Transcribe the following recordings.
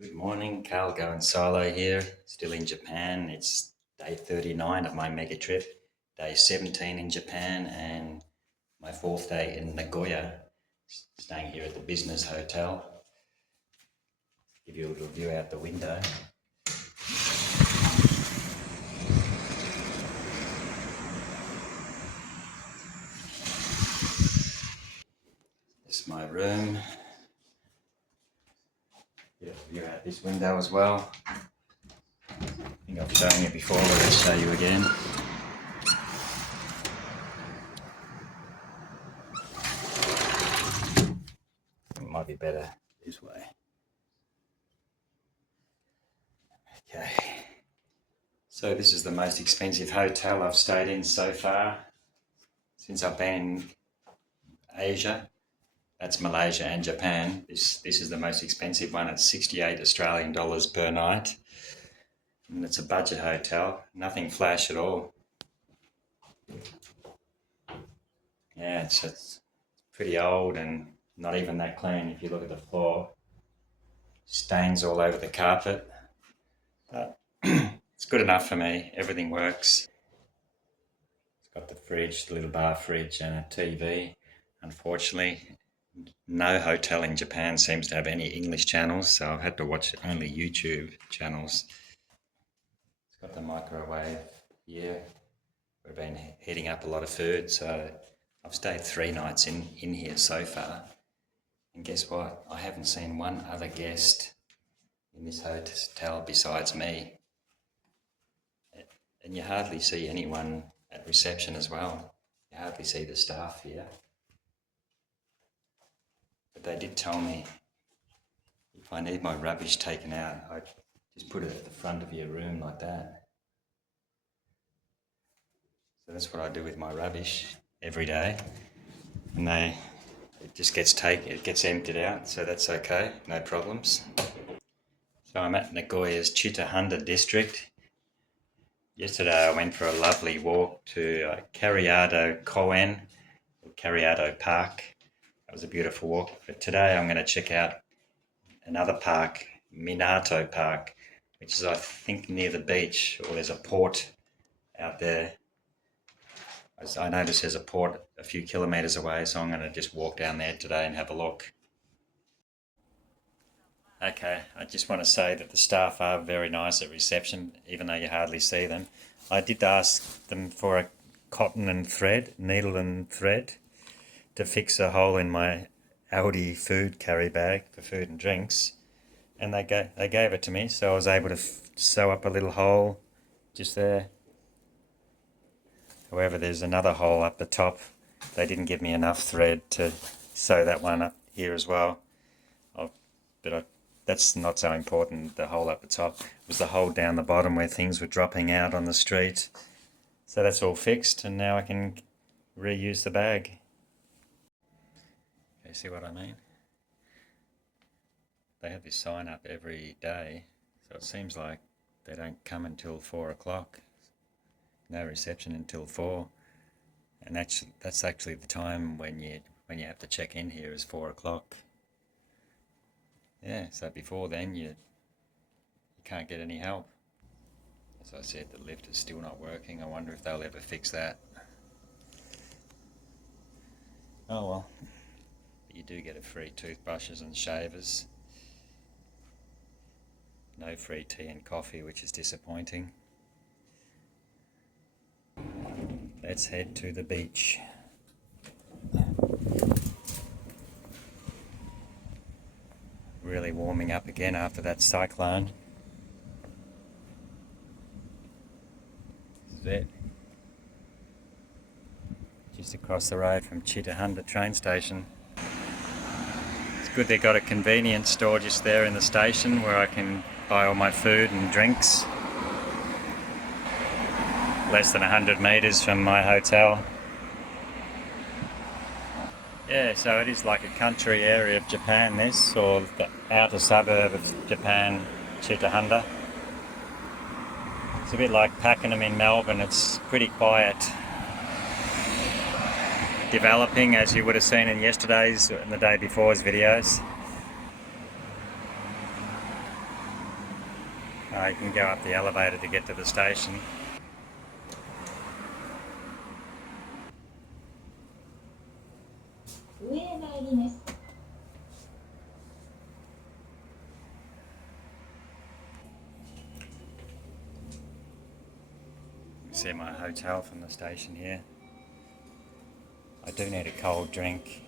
Good morning, Karl-going-solo here, still in Japan. It's day 39 of my Megatrip, day 17 in Japan, and my fourth day in Nagoya, staying here at the business hotel. Give you a little view out the window. This is my room. Get a view out this window as well. I think I've shown you before, but I'll show you again. It might be better this way. Okay. So this is the most expensive hotel I've stayed in so far since I've been in Asia. That's Malaysia and Japan. This is the most expensive one. It's 68 Australian dollars per night. And it's a budget hotel. Nothing flash at all. Yeah, it's pretty old and not even that clean if you look at the floor. Stains all over the carpet. But it's good enough for me. Everything works. It's got the fridge, the little bar fridge and a TV. Unfortunately, no hotel in Japan seems to have any English channels, so I've had to watch only YouTube channels. It's got the microwave here. We've been heating up a lot of food, so I've stayed 3 nights in here so far. And guess what? I haven't seen one other guest in this hotel besides me. And you hardly see anyone at reception as well. You hardly see the staff here. But they did tell me if I need my rubbish taken out, I just put it at the front of your room like that. So that's what I do with my rubbish every day. And it just gets emptied out, so that's okay, no problems. So I'm at Nagoya's Handa district. Yesterday I went for a lovely walk to Karriado Park. That was a beautiful walk. But today I'm going to check out another park, Minato Park, which is I think near the beach, or there's a port out there. I noticed there's a port a few kilometres away, so I'm going to just walk down there today and have a look. Okay, I just want to say that the staff are very nice at reception, even though you hardly see them. I did ask them for a needle and thread, to fix a hole in my Aldi food carry bag for food and drinks, and they gave it to me, so I was able to sew up a little hole just there. However, there's another hole up the top. They didn't give me enough thread to sew that one up here as well. That's not so important, the hole up the top. It was the hole down the bottom where things were dropping out on the street. So that's all fixed, and now I can reuse the bag. Okay, see what I mean? They have this sign up every day, so it seems like they don't come until 4 o'clock. No reception until 4, and that's actually the time when you have to check in here is 4 o'clock. Yeah, so before then you can't get any help. As I said, the lift is still not working. I wonder if they'll ever fix that. Oh well, but you do get a free toothbrushes and shavers. No free tea and coffee, which is disappointing. Let's head to the beach. Really warming up again after that cyclone. This is it. Just across the road from Handa train station. It's good they got a convenience store just there in the station where I can buy all my food and drinks. Less than 100 metres from my hotel. Yeah, so it is like a country area of Japan, this, or the outer suburb of Japan, Handa. It's a bit like Pakenham in Melbourne. It's pretty quiet. Developing, as you would have seen in yesterday's and the day before's videos. You can go up the elevator to get to the station. See my hotel from the station here. I do need a cold drink.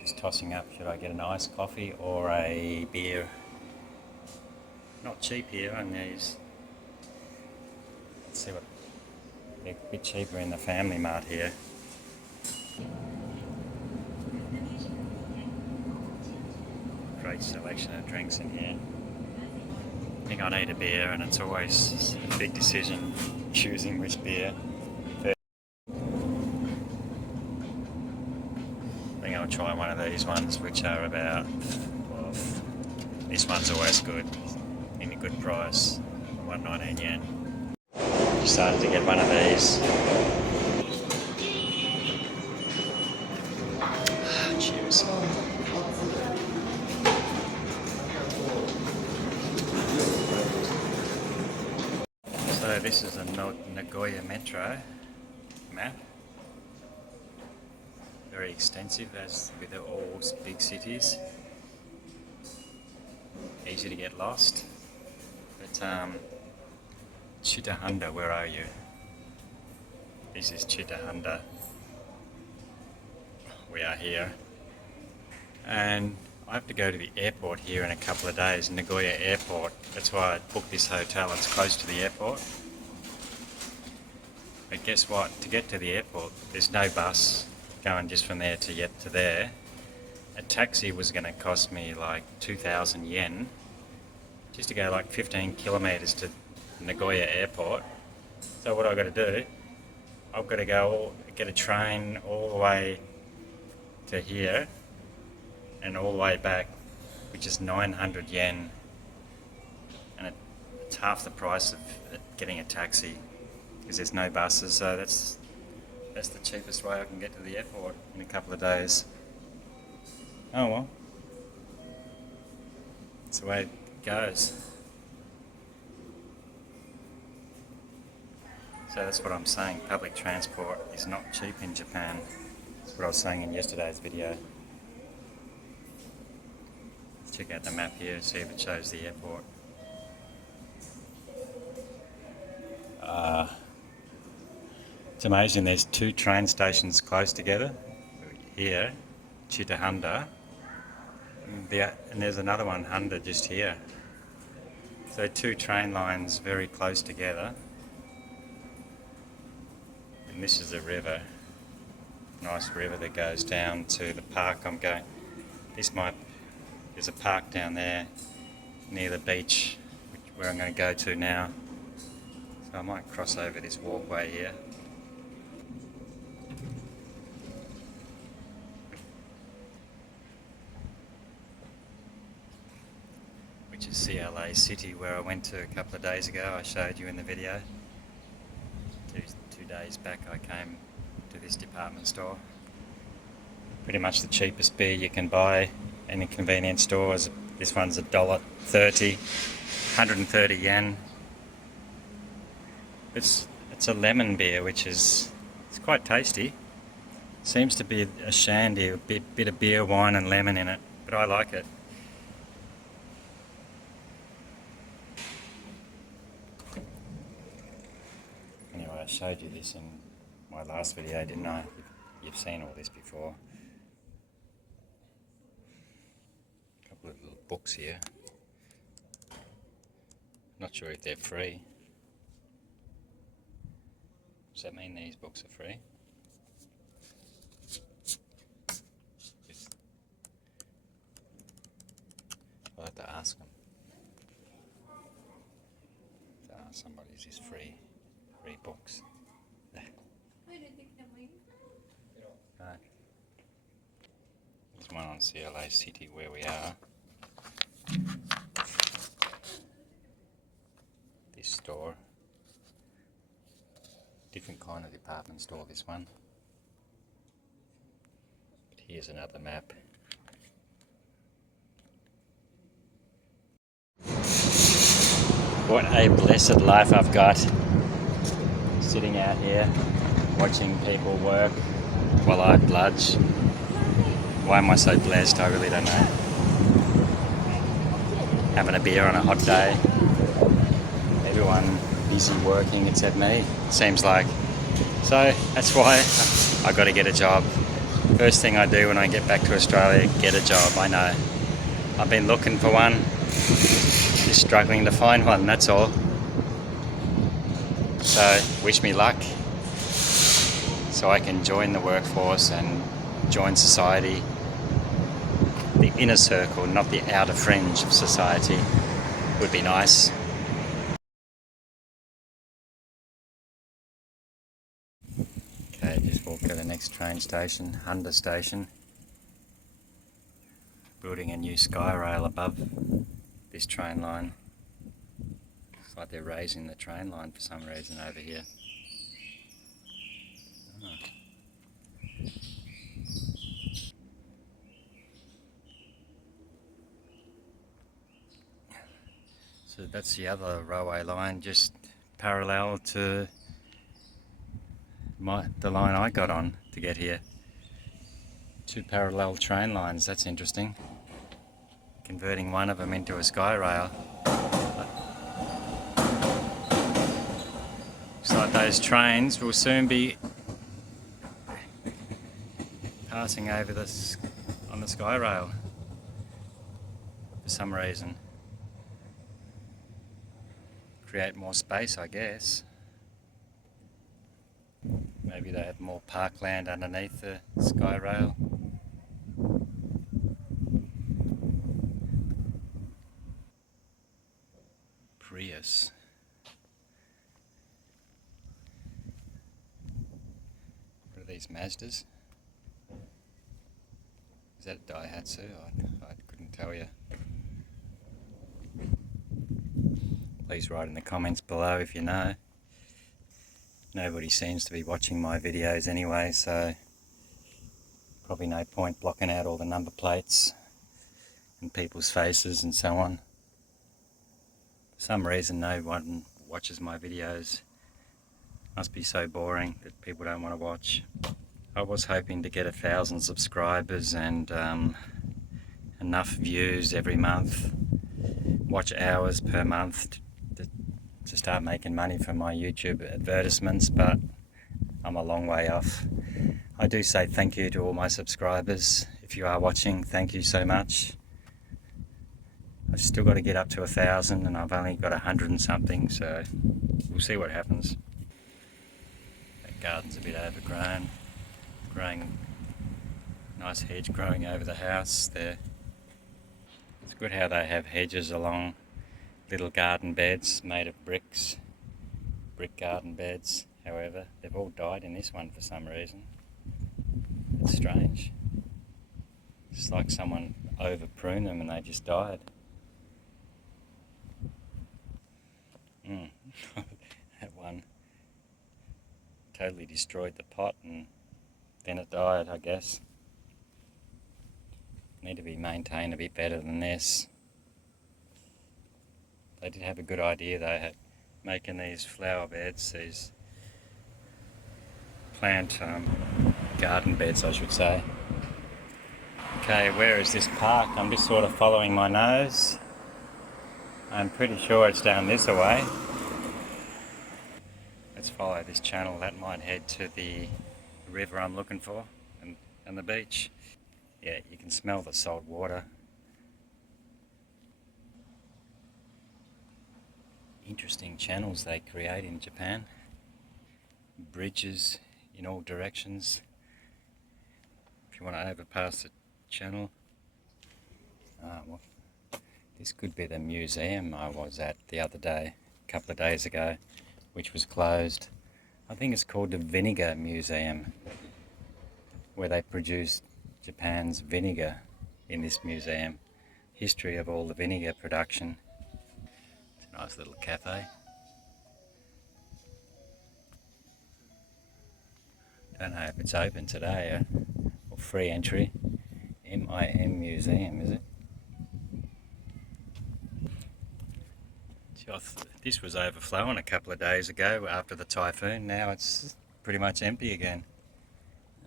Just tossing up, should I get an iced coffee or a beer? Not cheap here on these. Let's see what, they're a bit cheaper in the Family Mart here. Great selection of drinks in here. I think I need a beer, and it's always a big decision choosing which beer. I think I'll try one of these ones, which are about, well, this one's always good, in a good price, 119 yen. Decided to get one of these. Cheers. So this is a Nagoya Metro map. Very extensive, as with all big cities. Easy to get lost. But Handa, where are you? This is Handa. We are here. And I have to go to the airport here in a couple of days, Nagoya Airport. That's why I booked this hotel. It's close to the airport. But guess what? To get to the airport, there's no bus going just from there to get to there. A taxi was going to cost me like 2,000 yen just to go like 15 kilometres to Nagoya Airport. So what I've got to do, I've got to go get a train all the way to here and all the way back, which is 900 yen, and it's half the price of getting a taxi because there's no buses. So that's the cheapest way I can get to the airport in a couple of days. Oh well, that's the way it goes. So that's what I'm saying, public transport is not cheap in Japan. That's what I was saying in yesterday's video. Let's check out the map here and see if it shows the airport. It's amazing, there's two train stations close together. Here, Handa, and there's another one, Handa, just here. So two train lines very close together. And this is a river, nice river that goes down to the park I'm going. There's a park down there near the beach where I'm going to go to now. So I might cross over this walkway here. Which is CLA City, where I went to a couple of days ago. I showed you in the video. Two days back I came to this department store. Pretty much the cheapest beer you can buy in a convenience store. This one's $1.30, 130 yen. It's a lemon beer, which it's quite tasty. Seems to be a shandy, a bit of beer, wine and lemon in it, but I like it. Anyway, I showed you this in my last video, didn't I? You've seen all this before. A couple of little books here. Not sure if they're free. Does that mean these books are free? I'll have to ask them. To ask somebody, is this free books? No. There's one on CLA City where we are. This store. Different kind of department store, this one. But here's another map. What a blessed life I've got, sitting out here watching people work while I bludge. Why am I so blessed? I really don't know. Having a beer on a hot day. Everyone busy working except me, it seems like. So that's why I got to get a job. First thing I do when I get back to Australia, get a job. I know. I've been looking for one, just struggling to find one, that's all. So wish me luck, so I can join the workforce and join society. The inner circle, not the outer fringe of society, would be nice. Okay, just walk to the next train station, Handa station. Building a new sky rail above this train line. It's like they're raising the train line for some reason over here. Oh. So that's the other railway line, just parallel to the line I got on to get here. Two parallel train lines, that's interesting. Converting one of them into a sky rail. Looks like those trains will soon be passing over this on the sky rail for some reason. Create more space, I guess. Maybe they have more parkland underneath the sky rail. Prius. What are these, Mazdas? Is that a Daihatsu? I couldn't tell you. Please write in the comments below if you know. Nobody seems to be watching my videos anyway, so probably no point blocking out all the number plates and people's faces and so on. For some reason no one watches my videos. Must be so boring that people don't want to watch. I was hoping to get 1,000 subscribers and enough views every month, watch hours per month to start making money from my YouTube advertisements, but I'm a long way off. I do say thank you to all my subscribers. If you are watching, thank you so much. I've still got to get up to 1,000 and I've only got 100 and something, so we'll see what happens. That garden's a bit overgrown. Growing, nice hedge growing over the house there. It's good how they have hedges along little garden beds made of bricks. Brick garden beds. However, they've all died in this one for some reason. It's strange. It's like someone over pruned them and they just died. That one totally destroyed the pot and then it died, I guess. Need to be maintained a bit better than this. They did have a good idea though, making these flower beds, these plant garden beds I should say. Okay, where is this park? I'm just sort of following my nose. I'm pretty sure it's down this way. Let's follow this channel, that might head to the river I'm looking for and the beach. Yeah, you can smell the salt water. Interesting channels they create in Japan. Bridges in all directions. If you want to overpass the channel. Well, this could be the museum I was at the other day, a couple of days ago, which was closed. I think it's called the Vinegar Museum, where they produce Japan's vinegar in this museum. History of all the vinegar production. It's a nice little cafe. Don't know if it's open today or free entry. MIM Museum, is it? This was overflowing a couple of days ago after the typhoon. Now it's pretty much empty again.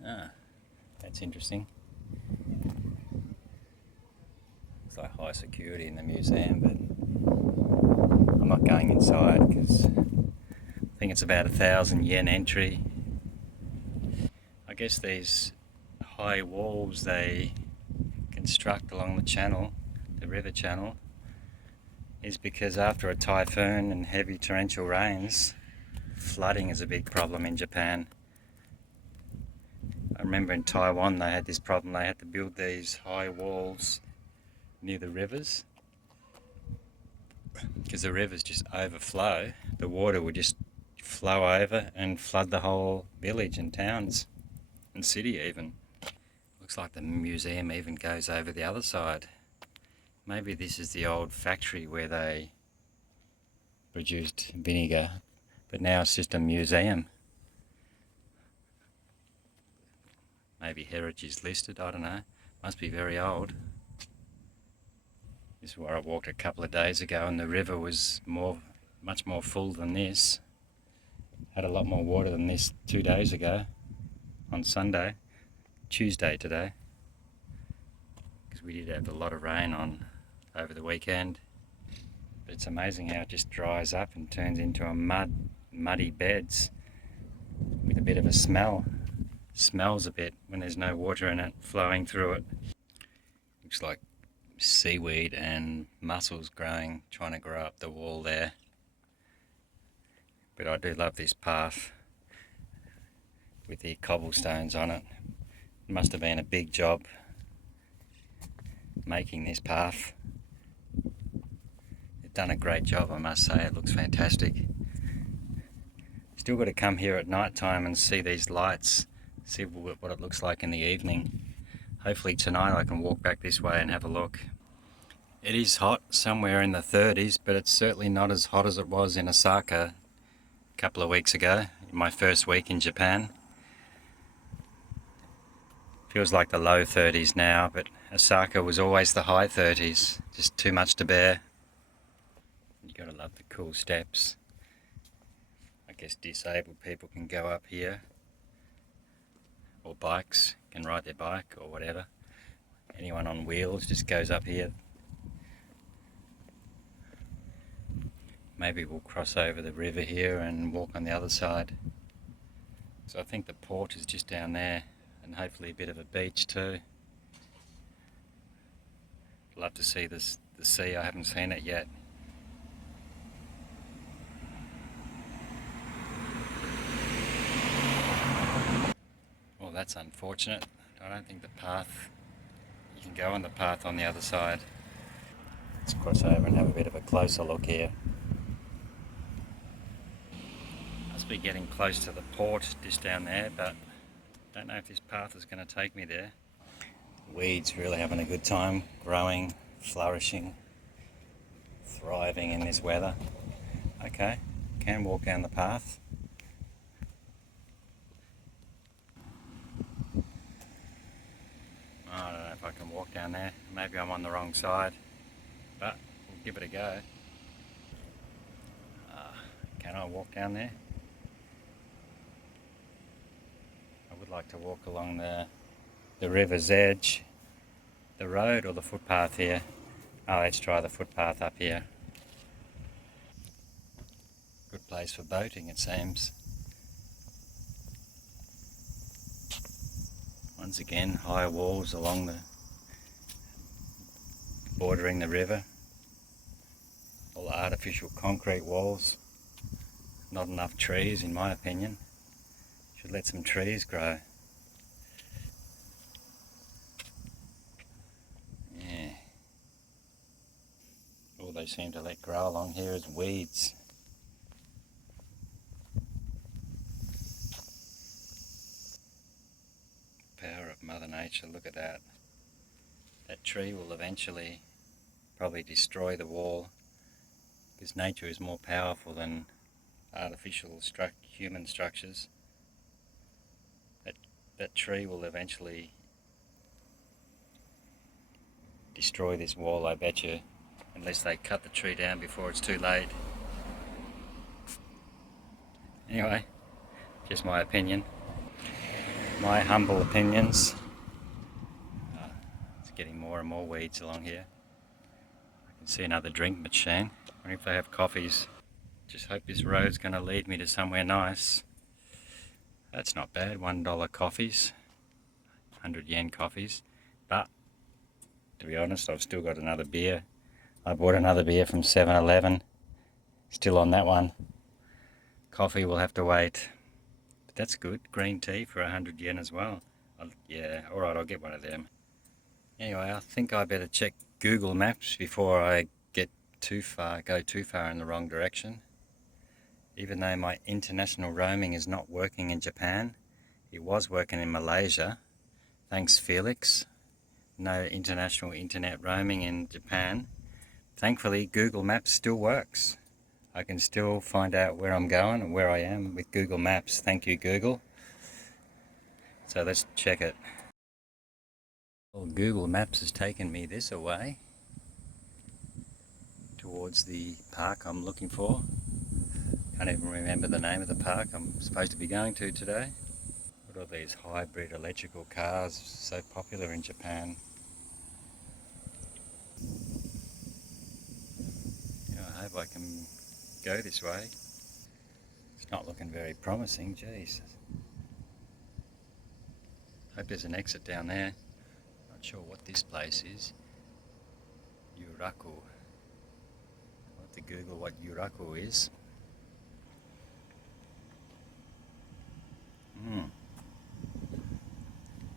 Ah, that's interesting. Looks like high security in the museum, but I'm not going inside because I think it's about 1,000 yen entry. I guess these high walls they construct along the channel, the river channel, is because after a typhoon and heavy torrential rains, flooding is a big problem in Japan. I remember in Taiwan they had this problem. They had to build these high walls near the rivers because the rivers just overflow. The water would just flow over and flood the whole village and towns and city even. Looks like the museum even goes over the other side. Maybe this is the old factory where they produced vinegar, but now it's just a museum. Maybe heritage listed, I don't know. Must be very old. This is where I walked a couple of days ago and the river was much more full than this. Had a lot more water than this 2 days ago on Sunday, Tuesday today. Because we did have a lot of rain on over the weekend. But it's amazing how it just dries up and turns into a muddy beds with a bit of a smell. Smells a bit when there's no water in it flowing through it. Looks like seaweed and mussels trying to grow up the wall there. But I do love this path with the cobblestones on it. It must have been a big job making this path. They've done a great job, I must say. It looks fantastic. Still got to come here at night time and see these lights, see what it looks like in the evening. Hopefully tonight I can walk back this way and have a look. It is hot, somewhere in the 30s, but it's certainly not as hot as it was in Osaka a couple of weeks ago, my first week in Japan. Feels like the low 30s now, but Osaka was always the high 30s, just too much to bear. You gotta love the cool steps. I guess disabled people can go up here, or bikes can ride their bike or whatever. Anyone on wheels just goes up here. Maybe we'll cross over the river here and walk on the other side. So I think the port is just down there, and hopefully a bit of a beach too. Love to see the sea, I haven't seen it yet. Well, that's unfortunate. I don't think the path, you can go on the path on the other side. Let's cross over and have a bit of a closer look here. Must be getting close to the port just down there, but don't know if this path is going to take me there. Weeds really having a good time, growing, flourishing, thriving in this weather. Okay, can walk down the path. I don't know if I can walk down there. Maybe I'm on the wrong side, but we'll give it a go. Can I walk down there? I would like to walk along the river's edge, the road or the footpath here. Oh, let's try the footpath up here. Good place for boating, it seems. Once again, high walls along bordering the river. All artificial concrete walls. Not enough trees, in my opinion. Should let some trees grow. Yeah. All they seem to let grow along here is weeds. Power of Mother Nature, look at that. That tree will eventually probably destroy the wall, because nature is more powerful than artificial human structures. That tree will eventually destroy this wall, I bet you, unless they cut the tree down before it's too late. Anyway, just my opinion. My humble opinions. It's getting more and more weeds along here. I can see another drink machine. I wonder if they have coffees. Just hope this road's going to lead me to somewhere nice. That's not bad, $1 coffees, 100 yen coffees. But, to be honest, I've still got another beer. I bought another beer from 7-Eleven. Still on that one. Coffee will have to wait. But that's good. Green tea for 100 yen as well. Yeah, alright, I'll get one of them. Anyway, I think I better check Google Maps before I go too far in the wrong direction. Even though my international roaming is not working in Japan, it was working in Malaysia. Thanks, Felix. No international internet roaming in Japan. Thankfully, Google Maps still works. I can still find out where I'm going and where I am with Google Maps. Thank you, Google. So let's check it. Well, Google Maps has taken me this away towards the park I'm looking for. Can't even remember the name of the park I'm supposed to be going to today. What are these hybrid electrical cars so popular in Japan? I hope I can go this way. It's not looking very promising, jeez. Hope there's an exit down there. Not sure what this place is. Yuraku. I'll have to Google what Yuraku is.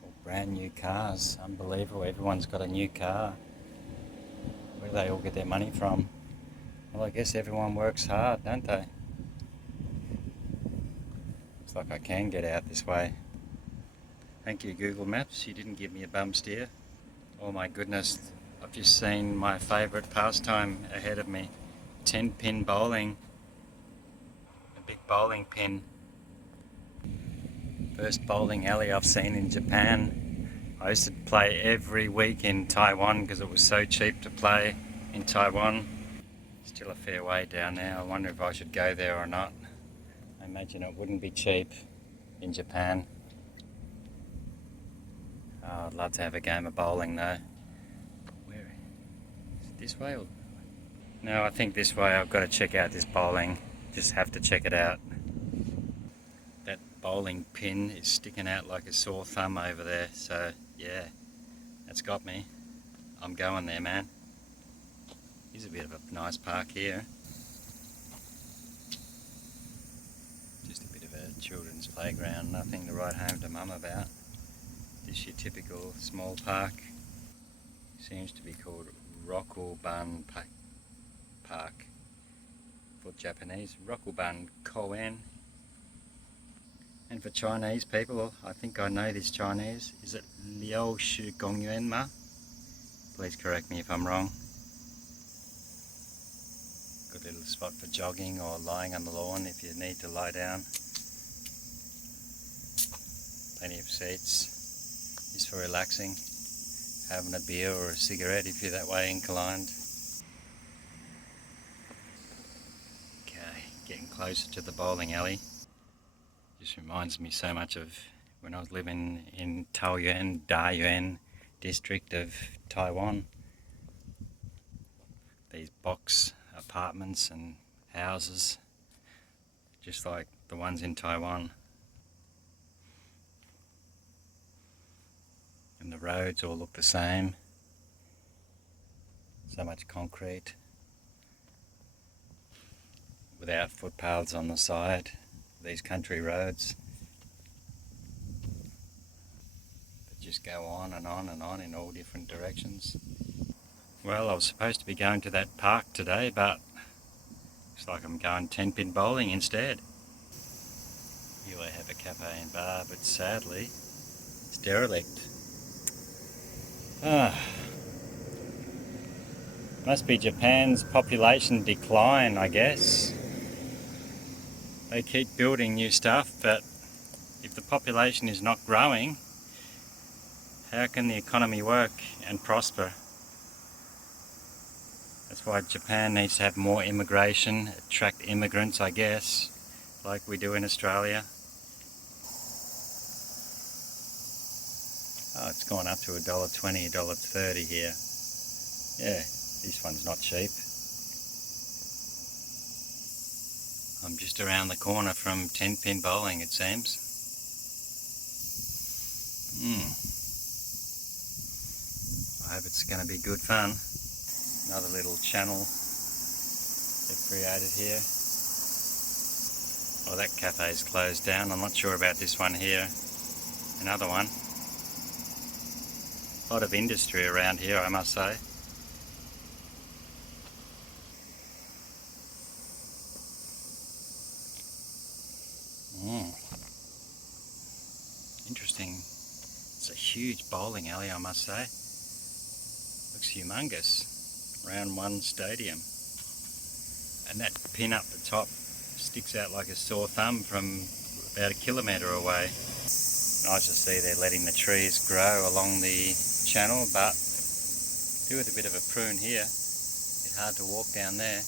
All brand new cars, unbelievable. Everyone's got a new car. Where do they all get their money from? Well, I guess everyone works hard, don't they? Looks like I can get out this way. Thank you, Google Maps. You didn't give me a bum steer. Oh my goodness, I've just seen my favourite pastime ahead of me. 10-pin bowling. A big bowling pin. First bowling alley I've seen in Japan. I used to play every week in Taiwan because it was so cheap to play in Taiwan. Still a fair way down there. I wonder if I should go there or not. I imagine it wouldn't be cheap in Japan. Oh, I'd love to have a game of bowling though. Where? Is it this way or? No, I think this way. I've got to check out this bowling. Just have to check it out. That bowling pin is sticking out like a sore thumb over there. So yeah, that's got me. I'm going there, man. Here's a bit of a nice park here. Just a bit of a children's playground. Nothing to write home to mum about. Just your typical small park. Seems to be called Rokuban Park. For Japanese, Rokuban Koen. And for Chinese people, I think I know this Chinese. Is it Liao Shu Gongyuan Ma? Please correct me if I'm wrong. Good little spot for jogging or lying on the lawn if you need to lie down. Plenty of seats. Just for relaxing, having a beer or a cigarette if you're that way inclined. Okay, getting closer to the bowling alley. Just reminds me so much of when I was living in Taoyuan, Dayuan district of Taiwan. These box apartments and houses, just like the ones in Taiwan. And the roads all look the same. So much concrete. Without footpaths on the side. These country roads. That just go on and on and on in all different directions. Well, I was supposed to be going to that park today, but looks like I'm going 10-pin bowling instead. Here I have a cafe and bar, but sadly, it's derelict. Must be Japan's population decline, I guess. They keep building new stuff, but if the population is not growing, how can the economy work and prosper? That's why Japan needs to have more immigration, attract immigrants, I guess. like we do in Australia. Oh, it's gone up to $1.20, $1.30 here. Yeah, this one's not cheap. I'm just around the corner from 10-pin bowling, it seems. I hope it's going to be good fun. Another little channel they've created here. Well, that cafe's closed down. I'm not sure about this one here. Another one. A lot of industry around here, I must say. Interesting. It's a huge bowling alley, I must say. Looks humongous. Round one stadium. And that pin up the top sticks out like a sore thumb from about 1 kilometre away. Nice to see they're letting the trees grow along the channel, but do with a bit of a prune here. It's hard to walk down there.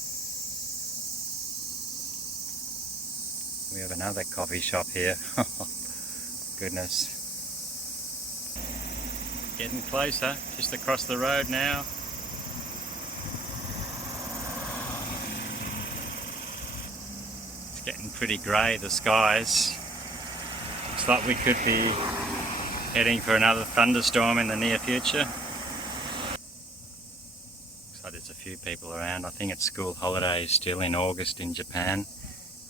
We have another coffee shop here. Goodness. Getting closer, just across the road now. It's getting pretty grey, the skies. Looks like we could be heading for another thunderstorm in the near future. Looks like there's a few people around. I think it's school holidays still in August in Japan.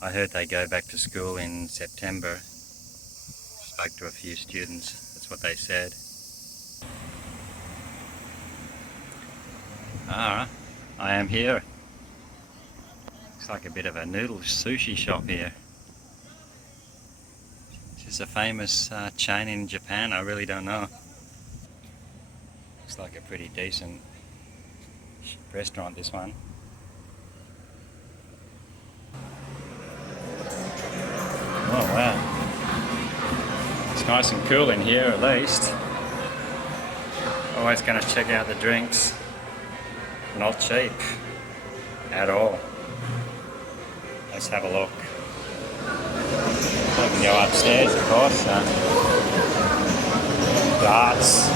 I heard they go back to school in September. Spoke to a few students, that's what they said. Alright, I am here. Looks like a bit of a noodle sushi shop here. Is this a famous chain in Japan? I really don't know. Looks like a pretty decent restaurant, this one. Oh wow. It's nice and cool in here at least. Always going to check out the drinks. Not cheap at all. Let's have a look. We can go upstairs, of course. Darts.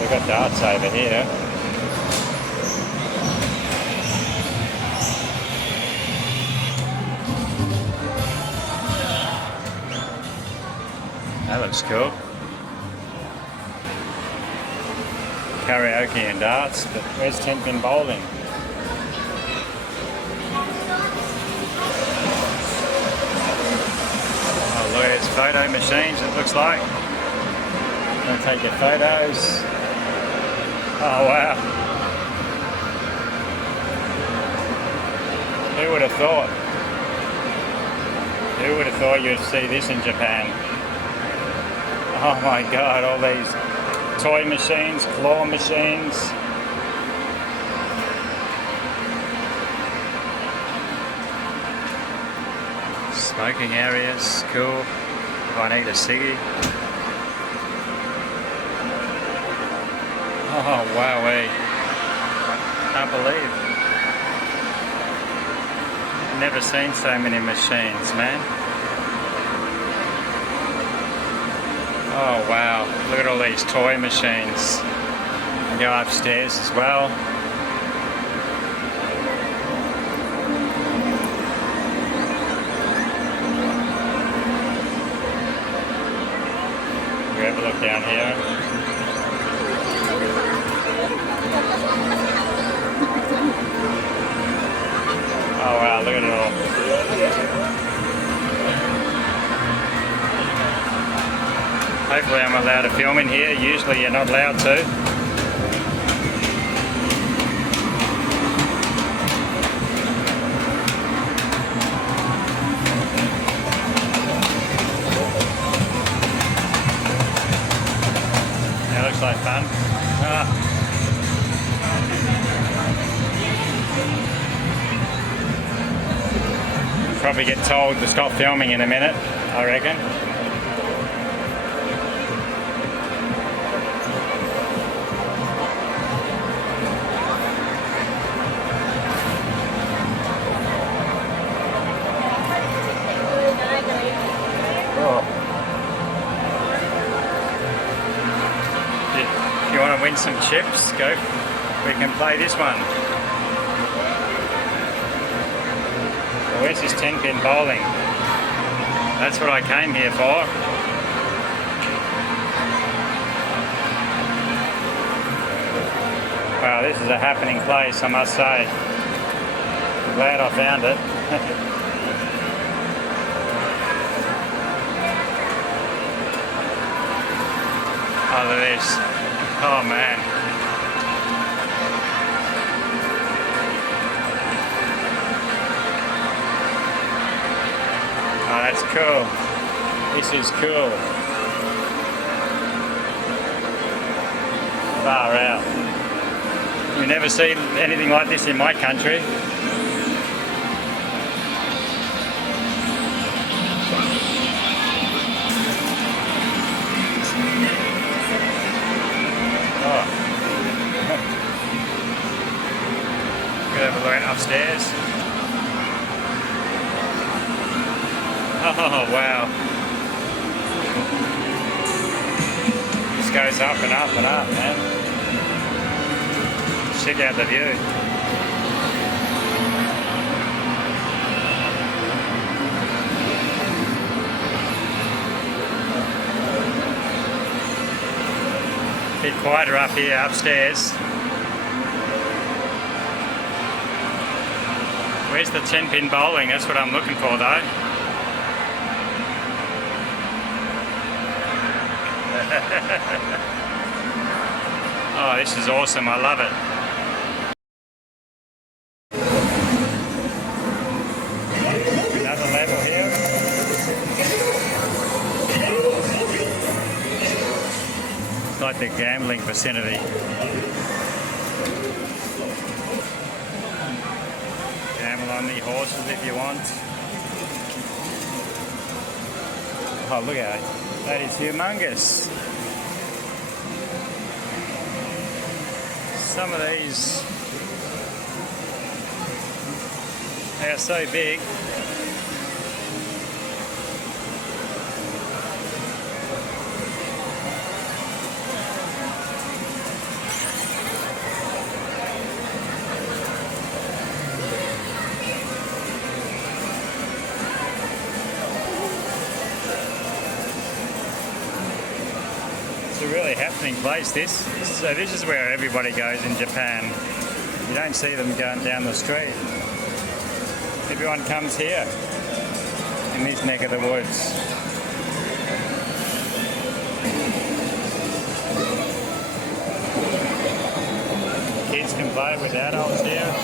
We've got darts over here. That looks cool. Karaoke and darts, but where's 10-pin bowling? Oh, look, there's photo machines, it looks like. Gonna take your photos. Oh, wow. Who would have thought? Who would have thought you'd see this in Japan? Oh my god, all these toy machines, claw machines. Smoking areas, cool. If I need a ciggy. Oh wowee. Can't believe. Never seen so many machines, man. Oh wow, look at all these toy machines. You can go upstairs as well. We have a look down here. Oh wow, look at it all. Hopefully I'm allowed to film in here. Usually you're not allowed to. That looks like fun. Probably get told to stop filming in a minute, I reckon. win some chips, we can play this one. Where's this 10-pin bowling? That's what I came here for. Wow, this is a happening place, I must say. I'm glad I found it. Oh, look at this. Oh, man. Oh, that's cool. This is cool. Far out. You never see anything like this in my country. Oh. Could have a look upstairs. Oh, wow. This goes up and up and up, man. Check out the view. A bit quieter up here upstairs. Where's the 10-pin bowling? That's what I'm looking for though. Oh, this is awesome. I love it. Another level here. It's like the gambling vicinity. Gamble on the horses if you want. Oh, look at it. That is humongous. Some of these, they are so big. It's a really happening place, this. So this is where everybody goes in Japan. You don't see them going down the street. Everyone comes here, in this neck of the woods. Kids can play with adults here.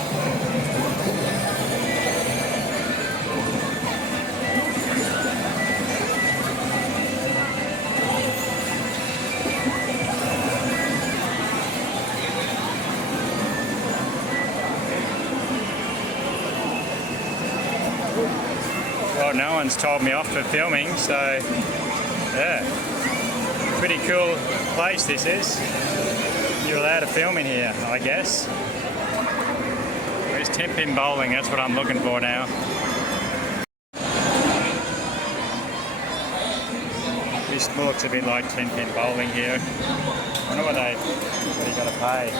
Well, no one's told me off for filming, so yeah, pretty cool place this is. You're allowed to film in here, I guess. Where's 10-pin bowling? That's what I'm looking for now. This looks a bit like 10-pin bowling here. I wonder what you got to pay.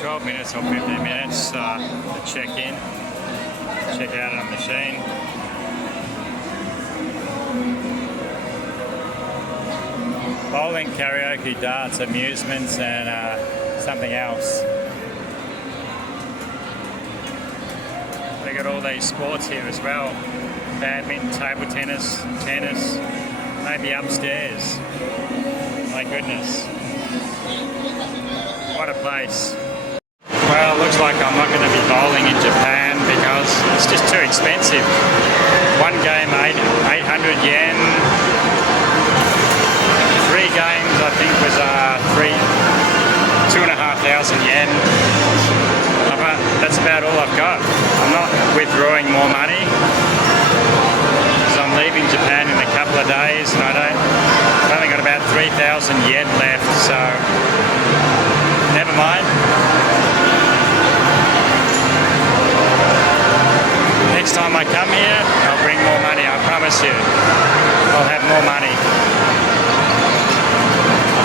12 minutes or 15 minutes to check in, check out on a machine. Bowling, karaoke, darts, amusements and something else. They got all these sports here as well. Badminton, table tennis, tennis, maybe upstairs. My goodness. What a place. Well, it looks like I'm not going to be bowling in Japan because it's just too expensive. One game, 800 yen. 3 games, I think, was 2,500 yen. That's about all I've got. I'm not withdrawing more money because I'm leaving Japan in a couple of days and I've only got about 3,000 yen left, so never mind. Next time I come here, I'll bring more money, I promise you. I'll have more money.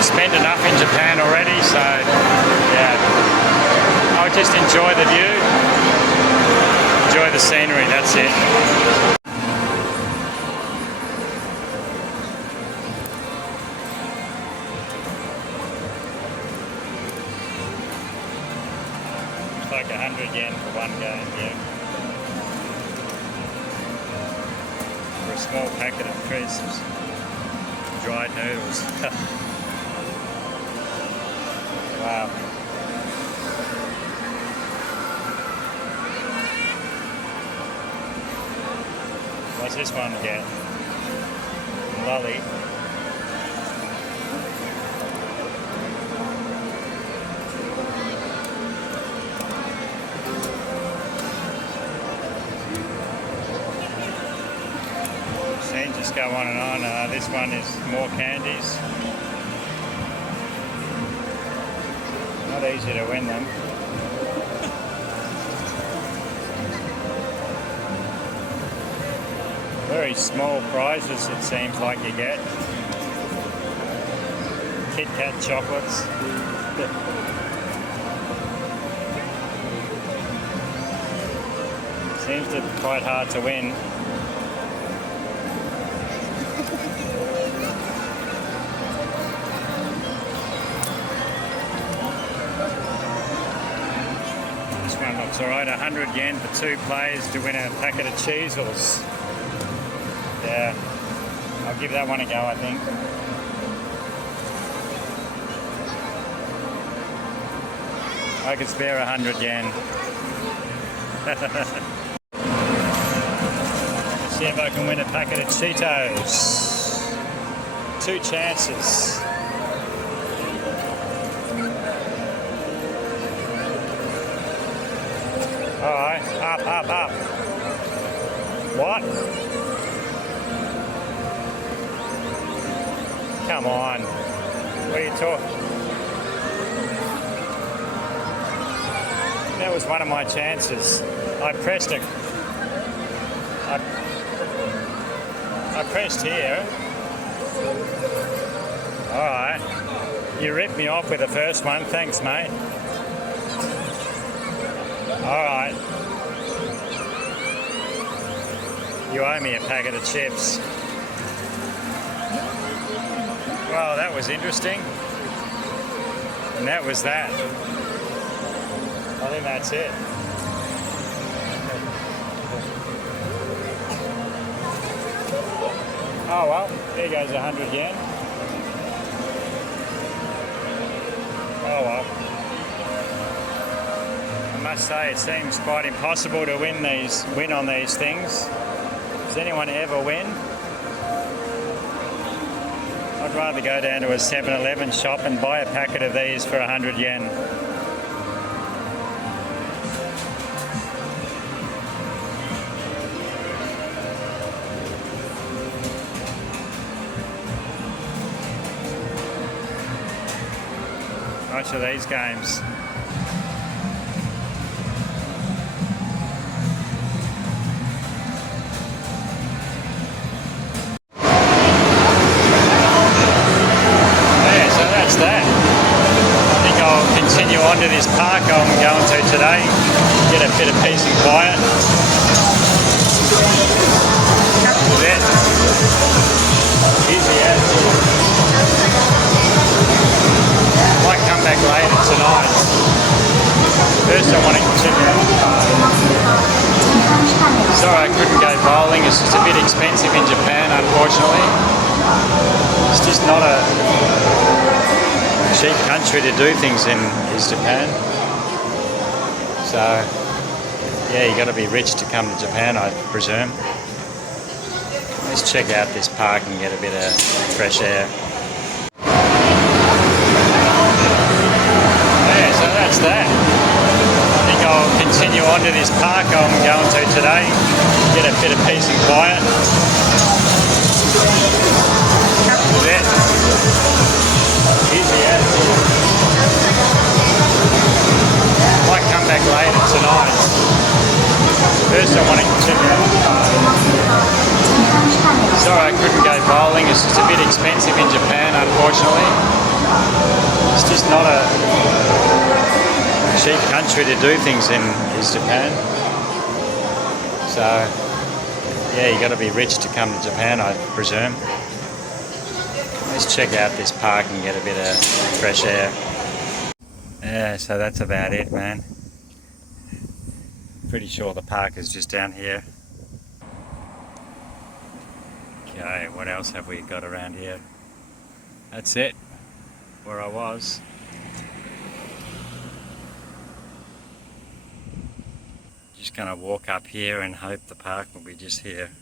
spent enough in Japan already, so yeah, I'll just enjoy the view, enjoy the scenery, that's it. It's like 100 yen for one game, yeah. For a small packet of crisps, dried noodles. Wow. What's this one get? Lolly. Scenes just go on and on. This one is more candies. Not easy to win them. Very small prizes it seems like you get. Kit Kat chocolates. Seems to be quite hard to win. This one looks alright, 100 yen for 2 players to win a packet of cheesels. Yeah, I'll give that one a go, I think. I could spare 100 yen. Let's see if I can win a packet of Cheetos. 2 chances. Alright, up. What? Come on. What are you talking? That was one of my chances. I pressed it. I pressed here. Alright. You ripped me off with the first one. Thanks, mate. Alright. You owe me a packet of chips. Well, that was interesting. And that was that. I think that's it. Oh well, there goes 100 yen. Oh well. I must say it seems quite impossible to win on these things. Does anyone ever win? I'd rather go down to a 7-Eleven shop and buy a packet of these for 100 yen. Much of these games. Continue on to this park I'm going to today, get a bit of peace and quiet. That's it. Easy as. Might come back later tonight. First I want to continue. Sorry I couldn't go bowling, it's just a bit expensive in Japan unfortunately. It's just not a cheap country to do things in, is Japan. So yeah, you got to be rich to come to Japan, I presume. Let's check out this park and get a bit of fresh air. Yeah, so that's that. I think I'll continue on to this park I'm going to today, get a bit of peace and quiet. That's it. Easy as. Might come back later tonight. First I want to continue. Sorry I couldn't go bowling, it's just a bit expensive in Japan, unfortunately. It's just not a cheap country to do things in, is Japan. So, yeah, you got to be rich to come to Japan, I presume. Let's check out this park and get a bit of fresh air. Yeah, so that's about it, man. Pretty sure the park is just down here. Okay, what else have we got around here? That's it, where I was. Just gonna walk up here and hope the park will be just here.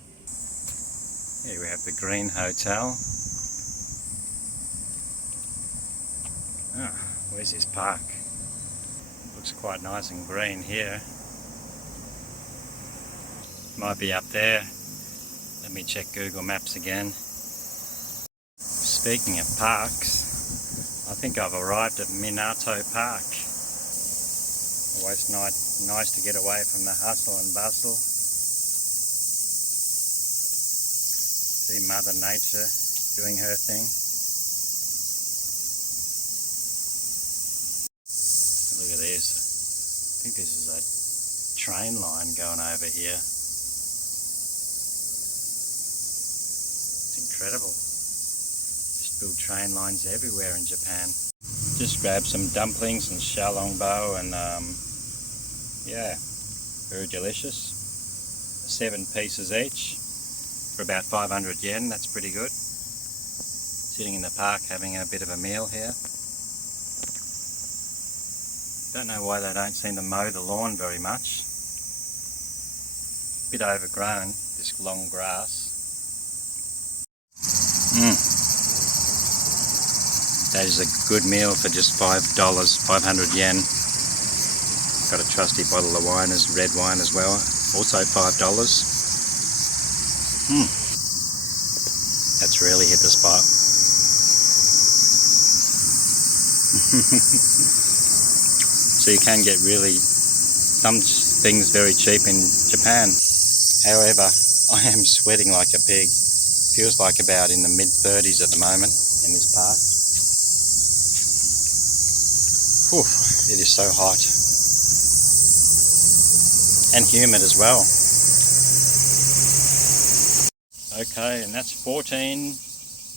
Here we have the Green Hotel. Oh, where's this park? Looks quite nice and green here. Might be up there. Let me check Google Maps again. Speaking of parks, I think I've arrived at Minato Park. Always nice to get away from the hustle and bustle. See Mother Nature doing her thing. Look at this. I think this is a train line going over here. It's incredible. Just build train lines everywhere in Japan. Just grabbed some dumplings and xiaolongbao and yeah, very delicious. 7 pieces each for about 500 yen, that's pretty good. Sitting in the park having a bit of a meal here. Don't know why they don't seem to mow the lawn very much. Bit overgrown, this long grass. That is a good meal for just $5, 500 yen. Got a trusty bottle of wine, red wine as well, also $5. That's really hit the spot. So you can get really some things very cheap in Japan. However, I am sweating like a pig. Feels like about in the mid-30s at the moment in this park. Whew, it is so hot. And humid as well. Okay, and that's 14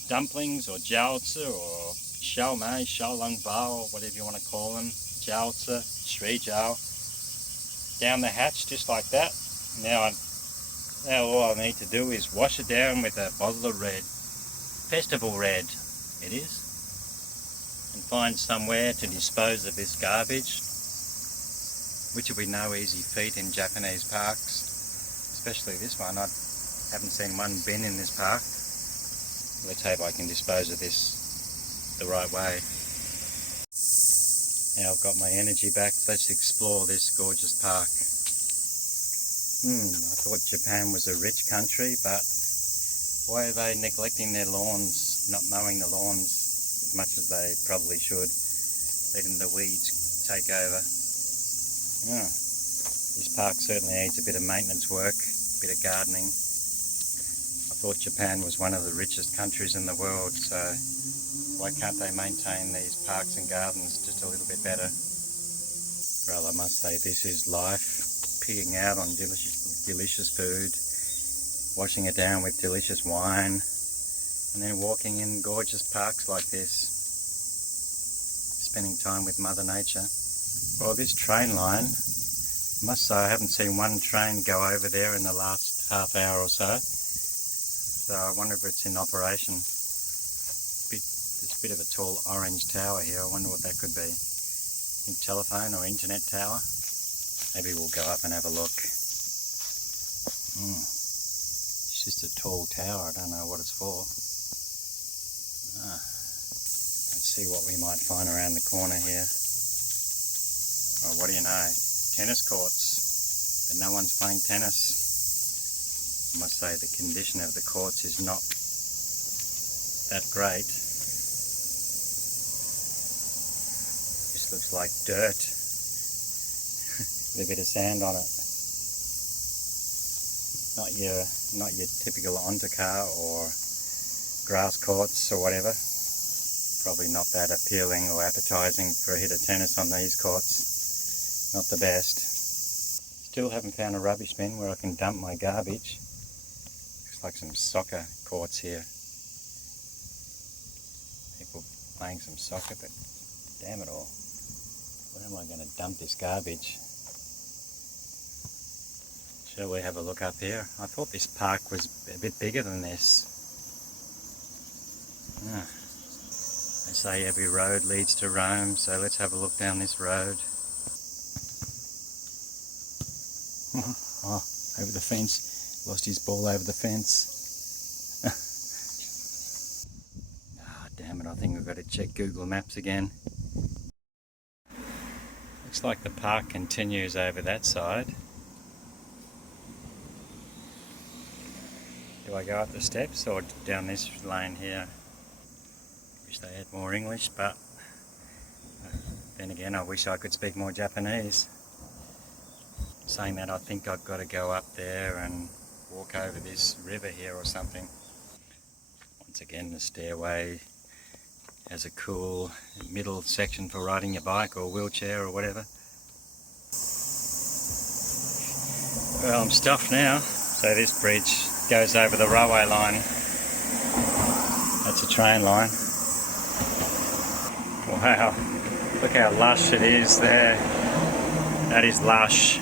dumplings or jiaozi or xiaomei, xiaolongbao, whatever you want to call them. Jiaozi, shui jiao. Down the hatch just like that. Now all I need to do is wash it down with a bottle of red. Festival red it is. And find somewhere to dispose of this garbage, which will be no easy feat in Japanese parks, especially this one. I haven't seen one bin in this park. Let's hope I can dispose of this the right way. Now I've got my energy back, let's explore this gorgeous park. I thought Japan was a rich country, but why are they neglecting their lawns, not mowing the lawns as much as they probably should, letting the weeds take over? This park certainly needs a bit of maintenance work, a bit of gardening. I thought Japan was one of the richest countries in the world, so why can't they maintain these parks and gardens just a little bit better? Well, I must say this is life. Pigging out on delicious food, washing it down with delicious wine, and then walking in gorgeous parks like this, spending time with Mother Nature. Well, this train line, I must say I haven't seen one train go over there in the last half hour or so, so I wonder if it's in operation. There's a bit of a tall orange tower here, I wonder what that could be. A telephone or internet tower? Maybe we'll go up and have a look. It's just a tall tower, I don't know what it's for. Let's see what we might find around the corner here. Oh, what do you know? Tennis courts, but no one's playing tennis. I must say the condition of the courts is not that great. Just looks like dirt. With a bit of sand on it. not your typical undercar or grass courts or whatever. Probably not that appealing or appetizing for a hit of tennis on these courts. Not the best. Still haven't found a rubbish bin where I can dump my garbage. Looks like some soccer courts here. People playing some soccer, but damn it all. Where am I going to dump this garbage? Shall we have a look up here? I thought this park was a bit bigger than this. They say every road leads to Rome, so let's have a look down this road. Oh, over the fence. Lost his ball over the fence. Ah, damn it, I think we've got to check Google Maps again. Looks like the park continues over that side. Do I go up the steps or down this lane here? Wish they had more English, but then again I wish I could speak more Japanese. Saying that, I think I've got to go up there and walk over this river here or something. Once again, the stairway has a cool middle section for riding your bike or wheelchair or whatever. Well, I'm stuffed now. So this bridge goes over the railway line. That's a train line. Wow, look how lush it is there. That is lush,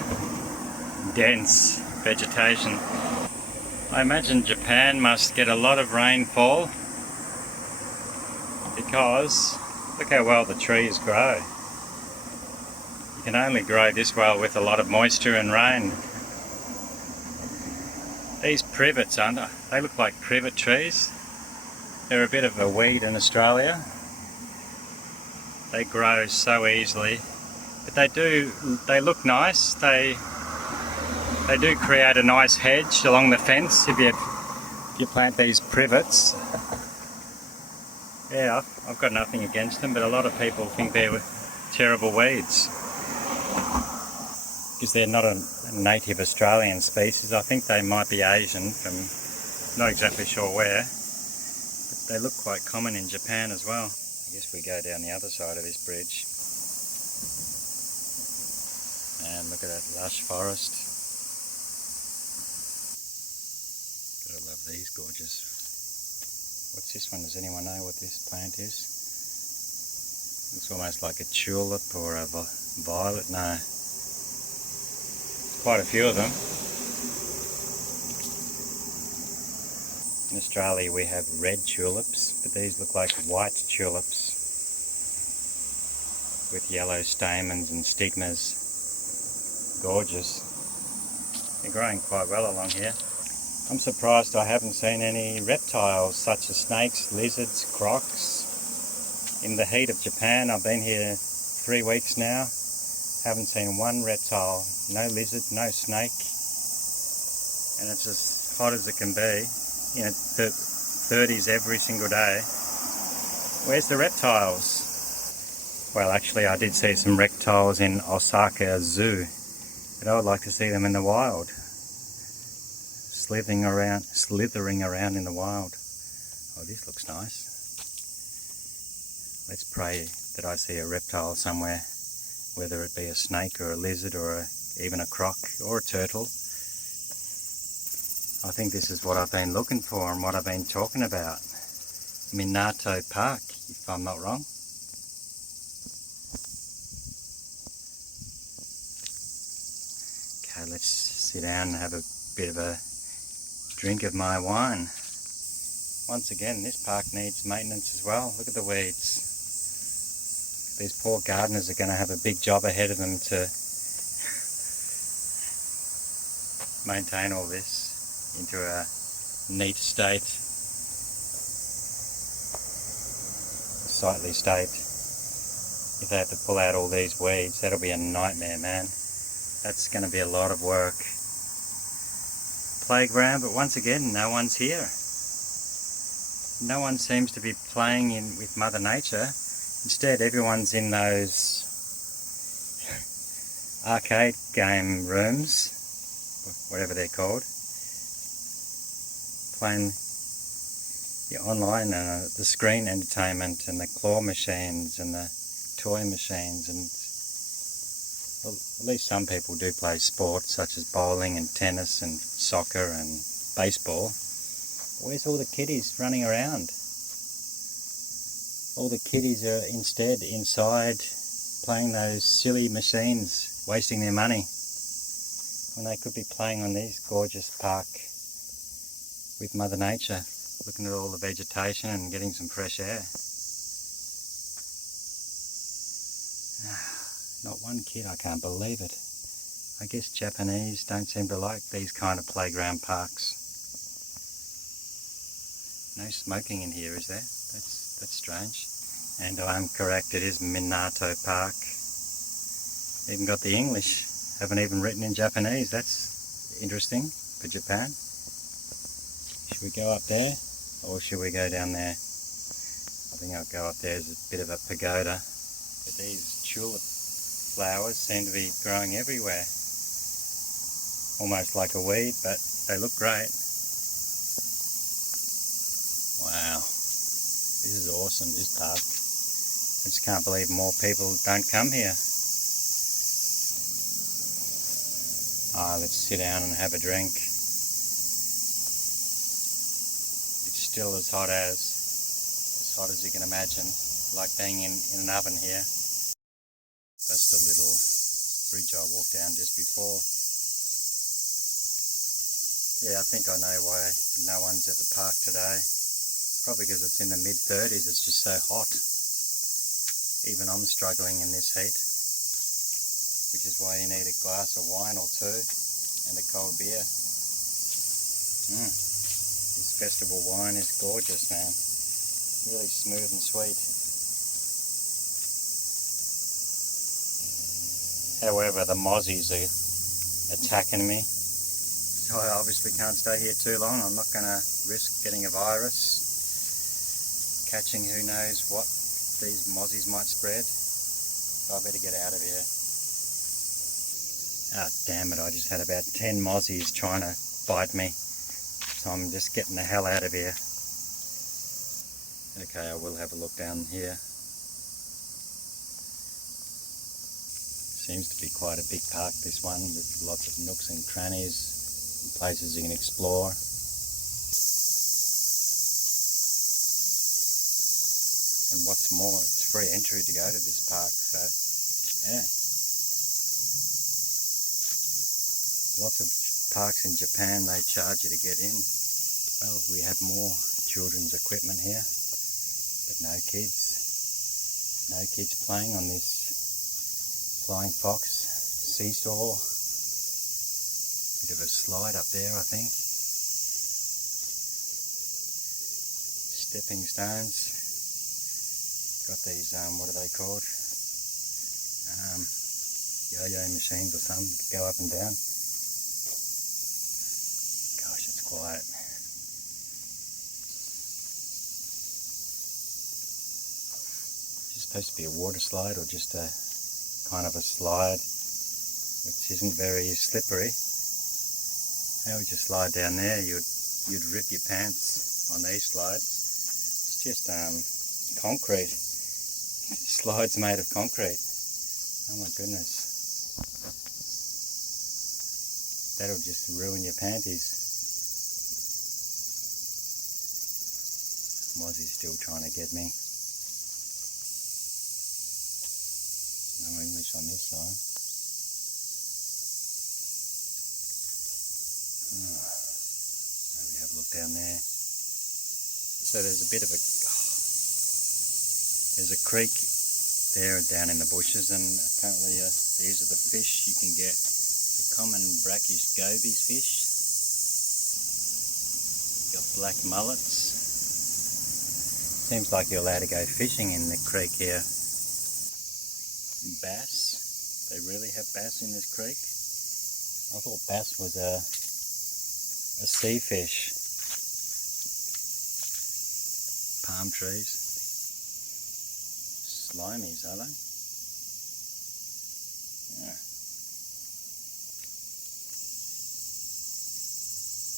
dense vegetation. I imagine Japan must get a lot of rainfall because look how well the trees grow. You can only grow this well with a lot of moisture and rain. These privets, aren't they? They look like privet trees. They're a bit of a weed in Australia. They grow so easily, but they look nice. They do create a nice hedge along the fence if you plant these privets. Yeah, I've got nothing against them, but a lot of people think they're terrible weeds. Because they're not a native Australian species. I think they might be Asian, from not exactly sure where, but they look quite common in Japan as well. I guess we go down the other side of this bridge. And look at that lush forest. Gotta love these gorgeous. What's this one? Does anyone know what this plant is? Looks almost like a tulip or a violet. No. Quite a few of them. In Australia we have red tulips, but these look like white tulips with yellow stamens and stigmas. Gorgeous. They're growing quite well along here. I'm surprised I haven't seen any reptiles such as snakes, lizards, crocs. In the heat of Japan, I've been here 3 weeks now. Haven't seen one reptile, no lizard, no snake, and it's as hot as it can be. You know, 30s every single day. Where's the reptiles? Well, actually I did see some reptiles in Osaka Zoo, but I would like to see them in the wild. Slithering around in the wild. Oh, this looks nice. Let's pray that I see a reptile somewhere. Whether it be a snake or a lizard or even a croc or a turtle. I think this is what I've been looking for and what I've been talking about. Minato Park, if I'm not wrong. Okay, let's sit down and have a bit of a drink of my wine. Once again, this park needs maintenance as well. Look at the weeds. These poor gardeners are going to have a big job ahead of them to maintain all this into a neat state, a sightly state. If they have to pull out all these weeds, that'll be a nightmare, man. That's going to be a lot of work. Playground, but once again, no one's here. No one seems to be playing with Mother Nature. Instead, everyone's in those arcade game rooms, whatever they're called, playing the online, the screen entertainment and the claw machines and the toy machines, and well, at least some people do play sports such as bowling and tennis and soccer and baseball. Where's all the kiddies running around? All the kiddies are instead inside playing those silly machines, wasting their money, when they could be playing on this gorgeous park with Mother Nature, looking at all the vegetation and getting some fresh air. Not one kid, I can't believe it. I guess Japanese don't seem to like these kind of playground parks. No smoking in here, is there? That's strange. And I'm correct, it is Minato Park. Even got the English. Haven't even written in Japanese. That's interesting for Japan. Should we go up there or should we go down there? I think I'll go up there. There's a bit of a pagoda. But these tulip flowers seem to be growing everywhere. Almost like a weed, but they look great. Wow. This is awesome, this park. I just can't believe more people don't come here. Let's sit down and have a drink. It's still as hot as you can imagine, like being in an oven here. That's the little bridge I walked down just before. Yeah, I think I know why no one's at the park today. Probably because it's in the mid-30s, it's just so hot. Even I'm struggling in this heat, which is why you need a glass of wine or two and a cold beer. This festival wine is gorgeous, man. Really smooth and sweet. However, the mozzies are attacking me, so I obviously can't stay here too long. I'm not going to risk getting a virus, catching who knows what these mozzies might spread. So I better get out of here. Ah, damn it, I just had about 10 mozzies trying to bite me. So I'm just getting the hell out of here. Okay, I will have a look down here. Seems to be quite a big park, this one, with lots of nooks and crannies and places you can explore. And what's more, it's free entry to go to this park, so yeah. Lots of parks in Japan, they charge you to get in. Well, we have more children's equipment here, but no kids. No kids playing on this flying fox seesaw. Bit of a slide up there, I think. Stepping stones. Got these, what are they called? Yo-yo machines or something, go up and down. Gosh, it's quiet. Is this supposed to be a water slide or just a kind of a slide which isn't very slippery? How would you slide down there? You'd rip your pants on these slides. It's just concrete. Slides made of concrete. Oh my goodness. That'll just ruin your panties. Mozzie's still trying to get me. No English on this side. Maybe have a look down there. So there's a bit of a... There's a creek there down in the bushes, and apparently these are the fish you can get. The common brackish gobies fish. You've got black mullets. Seems like you're allowed to go fishing in the creek here. Bass. They really have bass in this creek. I thought bass was a sea fish. Palm trees. Slimies, are they? Yeah.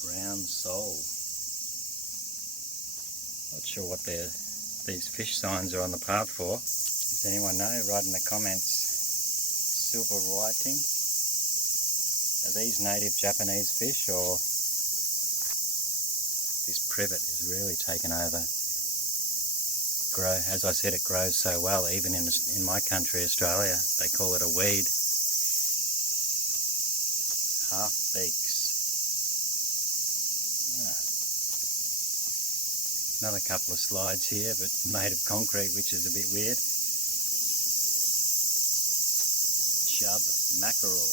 Brown sole. Not sure what these fish signs are on the path for. Does anyone know? Write in the comments. Silver whiting. Are these native Japanese fish, or this privet is really taken over? As I said, it grows so well, even in my country, Australia. They call it a weed. Half beaks. Another couple of slides here, but made of concrete, which is a bit weird. Chub mackerel.